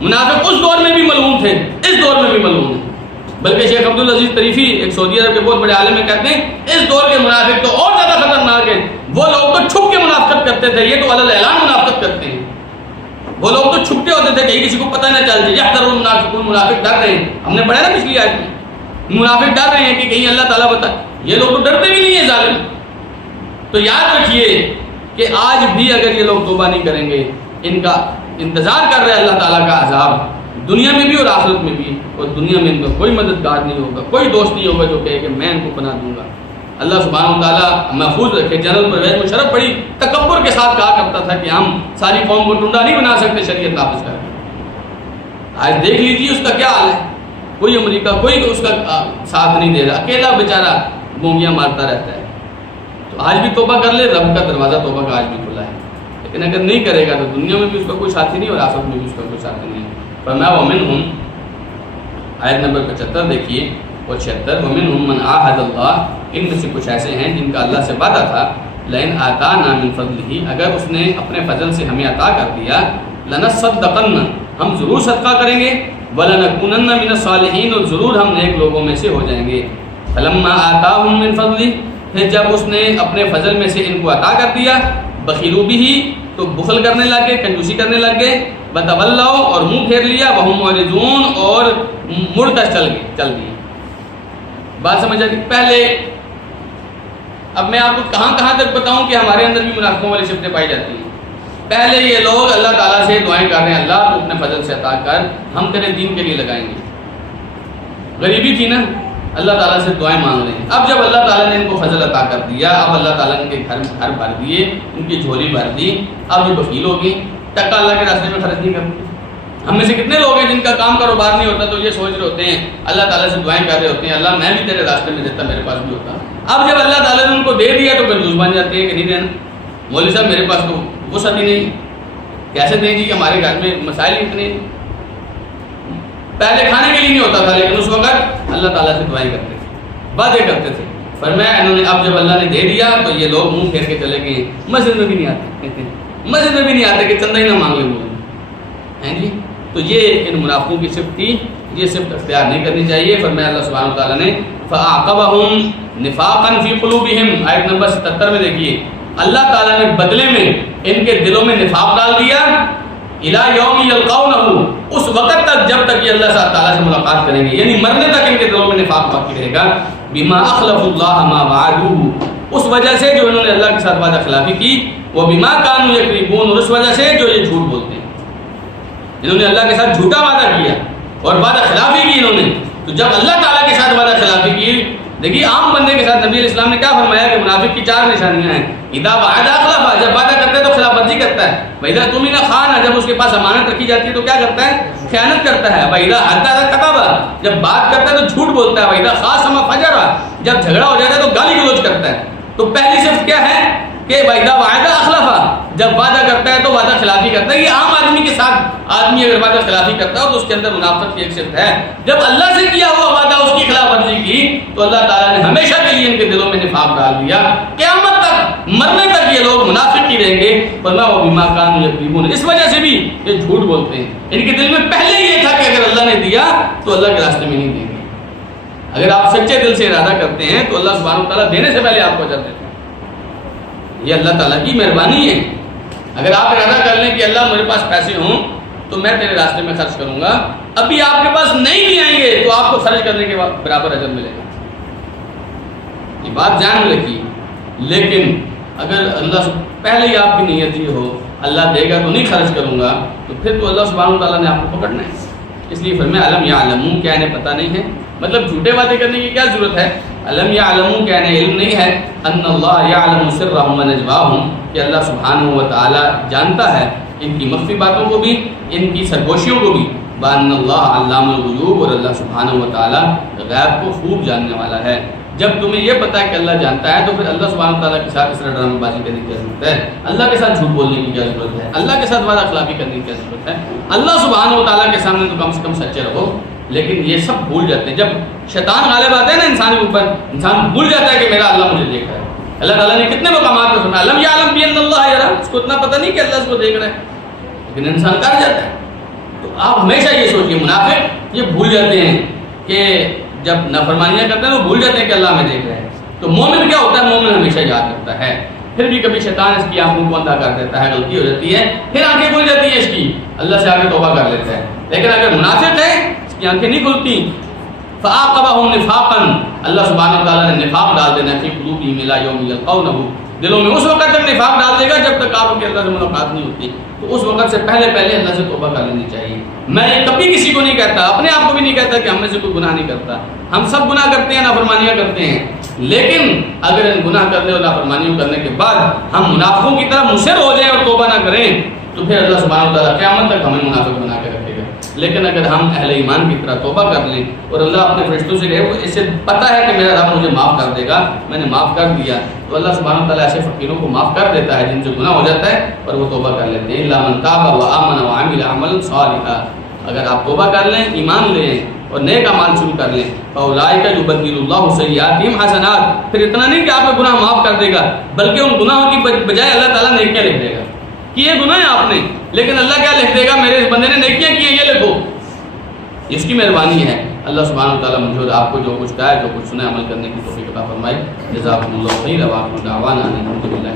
منافق اس دور میں بھی ملعون تھے, اس دور میں بھی ملعون ہیں. بلکہ شیخ عبدالعزیز طریفی ایک سعودی عرب کے بہت بڑے عالم میں کہتے ہیں اس دور کے منافق تو اور زیادہ خطرناک ہیں. وہ لوگ تو چھپ کے منافقت کرتے تھے, یہ تو علی الاعلان منافقت کرتے ہیں. وہ لوگ تو چھپتے ہوتے تھے کہیں کسی کو پتہ نہ چل جائے. یحذر المنافقون, منافق ڈر رہے ہیں. ہم نے پڑھا نا پچھلی آیت میں, منافق ڈر رہے ہیں کہ کہیں اللہ تعالیٰ بتا. یہ لوگ تو ڈرتے بھی نہیں ہیں ظالم. تو یاد رکھیے کہ آج بھی اگر یہ لوگ توبہ نہیں کریں گے, ان کا انتظار کر رہے ہیں اللہ تعالیٰ کا عذاب, دنیا میں بھی اور آخرت میں بھی. اور دنیا میں ان کا کوئی مددگار نہیں ہوگا, کوئی دوست نہیں ہوگا جو کہے کہ میں ان کو پناہ دوں گا. اللہ سبحانہ تعالیٰ محفوظ رکھے. جنرل پرویز مشرف بڑی تکبر کے ساتھ کہا کرتا تھا کہ ہم ساری قوم کو ٹنڈا نہیں بنا سکتے شریعت نافذ کر کے. آج دیکھ لیجیے اس کا کیا حال ہے. کوئی امریکہ کوئی اس کا ساتھ نہیں دے رہا, اکیلا بیچارہ گونگیاں مارتا رہتا ہے. تو آج بھی توبہ کر لے, رب کا دروازہ توبہ کا آج بھی کھلا ہے. لیکن اگر نہیں کرے گا تو دنیا میں بھی اس کا کوئی ساتھی نہیں اور آخرت میں بھی اس کا کوئی ساتھی نہیں ہے. فرمایا ومنہم, آیت نمبر 75 دیکھیے اور 76, ومنہم من عاہد اللہ, ان میں سے کچھ ایسے ہیں جن کا اللہ سے وعدہ تھا, لئن آتانا من فضلہ, اگر اس نے اپنے فضل سے ہمیں عطا کر دیا, لنصدقن, ہم ضرور صدقہ کریں گے, ولنکونن من الصالحین, اور ضرور ہم نیک لوگوں میں سے ہو جائیں گے. فلما آتاهم من فضله، پھر جب اس نے اپنے فضل میں سے ان کو عطا کر دیا، بخیلوا به، تو بخل کرنے لگے، کنجوسی کرنے لگے، وتولوا، اور منہ پھیر لیا، وهم معرضون، اور مڑ کر چل دیے۔ بات سمجھ آتی؟ پہلے اب میں آپ کو کہاں تک بتاؤں کہ ہمارے اندر بھی منافقوں والی صفتیں پائی جاتی ہیں۔ پہلے یہ لوگ اللہ تعالیٰ سے دعائیں کر رہے ہیں، اللہ تو اپنے فضل سے عطا کر، ہم تیرے دین کے لیے لگائیں گے۔ غریبی تھی نا، اللہ تعالیٰ سے دعائیں مانگ رہے ہیں۔ اب جب اللہ تعالیٰ نے ان کو فضل عطا کر دیا، اب اللہ تعالیٰ نے ان کے گھر بھر دیے، ان کی جھولی بھر دی، اب یہ بخیل ہو گئی، ٹکا اللہ کے راستے میں خرچ نہیں کرتے۔ ہم میں سے کتنے لوگ ہیں جن کا کام کاروبار نہیں ہوتا تو یہ سوچ رہے ہوتے ہیں، اللہ تعالیٰ سے دعائیں کر رہے ہوتے ہیں، اللہ میں بھی تیرے راستے میں دیتا، میرے پاس بھی ہوتا۔ اب جب اللہ تعالیٰ نے ان کو دے دیا تو کنجوس بن جاتے ہیں کہ نہیں دینا، مولوی صاحب میرے پاس تو وسعت ہی نہیں، کیسے دیں گی کہ ہمارے گھر میں مسائل اتنے، پہلے کھانے کے لیے نہیں ہوتا تھا، لیکن اس وقت اللہ تعالیٰ سے دعائیں کرتے تھے، باتیں کرتے تھے۔ فرمایا انہوں نے اب جب اللہ نے دے دیا تو یہ لوگ منہ پھیر کے چلے گئے، مسجد میں بھی نہیں آتے، مسجد میں بھی نہیں آتے کہ چندہ ہی نہ مانگ لیں ہیں جی۔ تو یہ ان منافقوں کی صفت تھی، یہ صفت اختیار نہیں کرنی چاہیے۔ فرمایا اللہ سبحانہ وتعالیٰ نے فَأَعْقَبَهُمْ نِفَاقًا فِي قُلُوبِهِمْ، آیت نمبر 77 میں دیکھیے، اللہ تعالیٰ نے بدلے میں ان کے دلوں میں نفاق ڈال دیا، اِلَى يَوْمِ يَلْقَوْنَهُ، اس وقت تک جب تک یہ اللہ تعالیٰ سے ملاقات کریں گے، یعنی مرنے تک ان کے دلوں میں نفاق باقی رہے گا۔ بِمَا أَخْلَفُوا اللَّهَ مَا وَعَدُوهُ، اس وجہ سے جو انہوں نے اللہ کے ساتھ وعدہ خلافی کی، وَبِمَا كَانُوا يَكْذِبُونَ، اور اس وجہ سے جو یہ جھوٹ بولتے ہیں، انہوں نے اللہ کے ساتھ جھوٹا وعدہ کیا اور وعدہ خلافی کی انہوں نے۔ تو جب اللہ تعالیٰ کے ساتھ وعدہ خلافی کی، دیکھیے عام بندے کے ساتھ نبی علیہ السلام نے کیا فرمایا کہ منافق کی 4 نشانیاں ہیں۔ اذا وعد اخلف، جب وعدہ کرتا ہے تو خلاف ورزی کرتا ہے۔ واذا اؤتمن خان، جب اس کے پاس امانت رکھی جاتی ہے تو کیا کرتا ہے؟ خیانت کرتا ہے۔ واذا حدث کذب، جب بات کرتا ہے تو جھوٹ بولتا ہے۔ واذا خاصم فجر، جب جھگڑا ہو جاتا ہے تو گالی گلوچ کرتا ہے۔ تو پہلی صفت کیا ہے کہ واذا وعد اخلف، جب وعدہ کرتا ہے تو وعدہ خلافی کرتا ہے۔ یہ عام آدمی کے ساتھ آدمی اگر وعدہ خلافی کرتا ہے تو اس کے اندر منافقت کی ایک صفت ہے۔ جب اللہ سے کیا ہوا وعدہ اس کی خلاف ورزی کی تو اللہ تعالیٰ نے ہمیشہ کے لیے ان کے دلوں میں نفاق ڈال دیا، قیامت تک مرنے تک یہ لوگ منافق ہی رہیں گے۔ فرمایا وَبِمَا كَانُوا يَكْذِبُونَ، اس وجہ سے بھی یہ جھوٹ بولتے ہیں، ان کے دل میں پہلے یہ تھا کہ اگر اللہ نے دیا تو اللہ کے راستے میں نہیں دیں گے۔ اگر آپ سچے دل سے ارادہ کرتے ہیں تو اللہ سبحانہ وتعالیٰ دینے سے پہلے آپ کو اجر دیتے ہیں، یہ اللہ تعالیٰ کی مہربانی ہے۔ اگر آپ ارادہ کر لیں کہ اللہ میرے پاس پیسے ہوں تو میں تیرے راستے میں خرچ کروں گا، ابھی آپ کے پاس نہیں بھی آئیں گے تو آپ کو خرچ کرنے کے برابر اجر ملے گا، یہ بات جان رکھیے۔ لیکن اگر اللہ پہلے ہی آپ کی نیت یہ ہو اللہ دے گا تو نہیں خرچ کروں گا، تو پھر تو اللہ سبحانہ وتعالیٰ نے آپ کو پکڑنا ہے۔ اس لیے فرمایا علم یعلمون، کیا انہیں پتہ نہیں ہے، مطلب جھوٹے باتیں کرنے کی کیا ضرورت ہے؟ علم یعلمون، کیا انہیں علم نہیں ہے، ان اللہ یعلم سرهم ونجواهم، کہ اللہ سبحانہ وتعالیٰ جانتا ہے ان کی مخفی باتوں کو بھی، ان کی سرگوشیوں کو بھی، وان اللہ علام الغیوب، اور اللہ سبحانہ وتعالیٰ غیب کو خوب جاننے والا ہے۔ جب تمہیں یہ پتا ہے کہ اللہ جانتا ہے تو پھر اللہ سبحانہ وتعالیٰ کے ساتھ اس طرح ڈرامہ بازی کرنے کی کیا ضرورت ہے؟ اللہ کے ساتھ جھوٹ بولنے کی کیا ضرورت ہے؟ اللہ کے ساتھ وعدہ خلافی کرنے کی کیا ضرورت ہے؟ اللہ سبحانہ وتعالیٰ کے سامنے تو کم سے کم سچے رہو۔ لیکن یہ سب بھول جاتے ہیں، جب شیطان غالب آتا ہے نا انسان کے اوپر، انسان بھول جاتا ہے کہ میرا اللہ مجھے دیکھ رہا ہے۔ اللہ تعالیٰ نے کتنے مقامات پر فرمایا لم یعلم بان اللہ یرا، اس کو اتنا پتہ نہیں کہ اللہ اس کو دیکھ رہا ہے، لیکن انسان کر جاتا ہے۔ تو آپ ہمیشہ یہ سوچیے، منافق یہ بھول جاتے ہیں کہ جب نافرمانیاں کرتے ہیں وہ بھول جاتے ہیں کہ اللہ ہمیں دیکھ رہا ہے۔ تو مومن کیا ہوتا ہے؟ مومن ہمیشہ یاد رکھتا ہے۔ پھر بھی کبھی شیطان اس کی آنکھوں کو اندھا کر دیتا ہے، غلطی ہو جاتی ہے، پھر آنکھیں کھل جاتی ہیں اس کی، اللہ سے آگے توبہ کر لیتا ہے۔ لیکن اگر منافق ہے اس کی آنکھیں نہیں کھلتی، فَأَعْقَبَهُمْ نِفَاقًا، اللہ سبحانہ وتعالیٰ نے نفاق ڈال دینا فِي قُلُوبِهِمْ إِلَىٰ يَوْمِ يَلْقَوْنَهُ، دلوں میں اس وقت تک نفاق ڈال دے گا جب تک آپ کے اللہ سے ملاقات نہیں ہوتی۔ تو اس وقت سے پہلے اللہ سے توبہ کر لینی چاہیے۔ میں کبھی کسی کو نہیں کہتا، اپنے آپ کو بھی نہیں کہتا کہ ہم میں سے کوئی گناہ نہیں کرتا، ہم سب گناہ کرتے ہیں، نافرمانیاں کرتے ہیں، لیکن اگر ان گناہ کرنے اور نافرمانیوں کرنے کے بعد ہم منافقوں کی طرح مصر ہو جائیں اور توبہ نہ کریں تو پھر اللہ سبحانہ وتعالیٰ قیامت تک ہمیں منافق بنا کے رکھے گا۔ لیکن اگر ہم اہل ایمان کی طرح توبہ کر لیں اور اللہ اپنے فرشتوں سے کہے اسے پتہ ہے کہ میرا رب مجھے معاف کر دے گا، میں نے معاف کر دیا، تو اللہ سبحانہ وتعالیٰ ایسے فقیروں کو معاف کر دیتا ہے جن سے گناہ ہو جاتا ہے اور وہ توبہ کر لیتے ہیں۔ الا من تاب وآمن وعمل عملا صالحا، اگر آپ توبہ کر لیں، ایمان لیں اور نیک اعمال شروع کر لیں، فاولئک یبدل اللہ سیئاتہم حسنات، پھر اتنا نہیں کہ آپ کا گناہ معاف کر دے گا بلکہ ان گناہوں کی بجائے اللہ تعالیٰ نیکیاں لکھ دے گا کہ یہ گناہ ہے آپ نے، لیکن اللہ کیا لکھ دے گا؟ میرے اس بندے نے نیکیاں کی ہیں، یہ لکھو۔ اس کی مہربانی ہے. اللہ سبحانہ و تعالیٰ مجھے اور آپ کو جو کچھ کہا ہے جو کچھ سنا ہے عمل کرنے کی توفیق عطا فرمائے. جزاکم اللہ خیر. وآخر دعوانا ان الحمد للہ.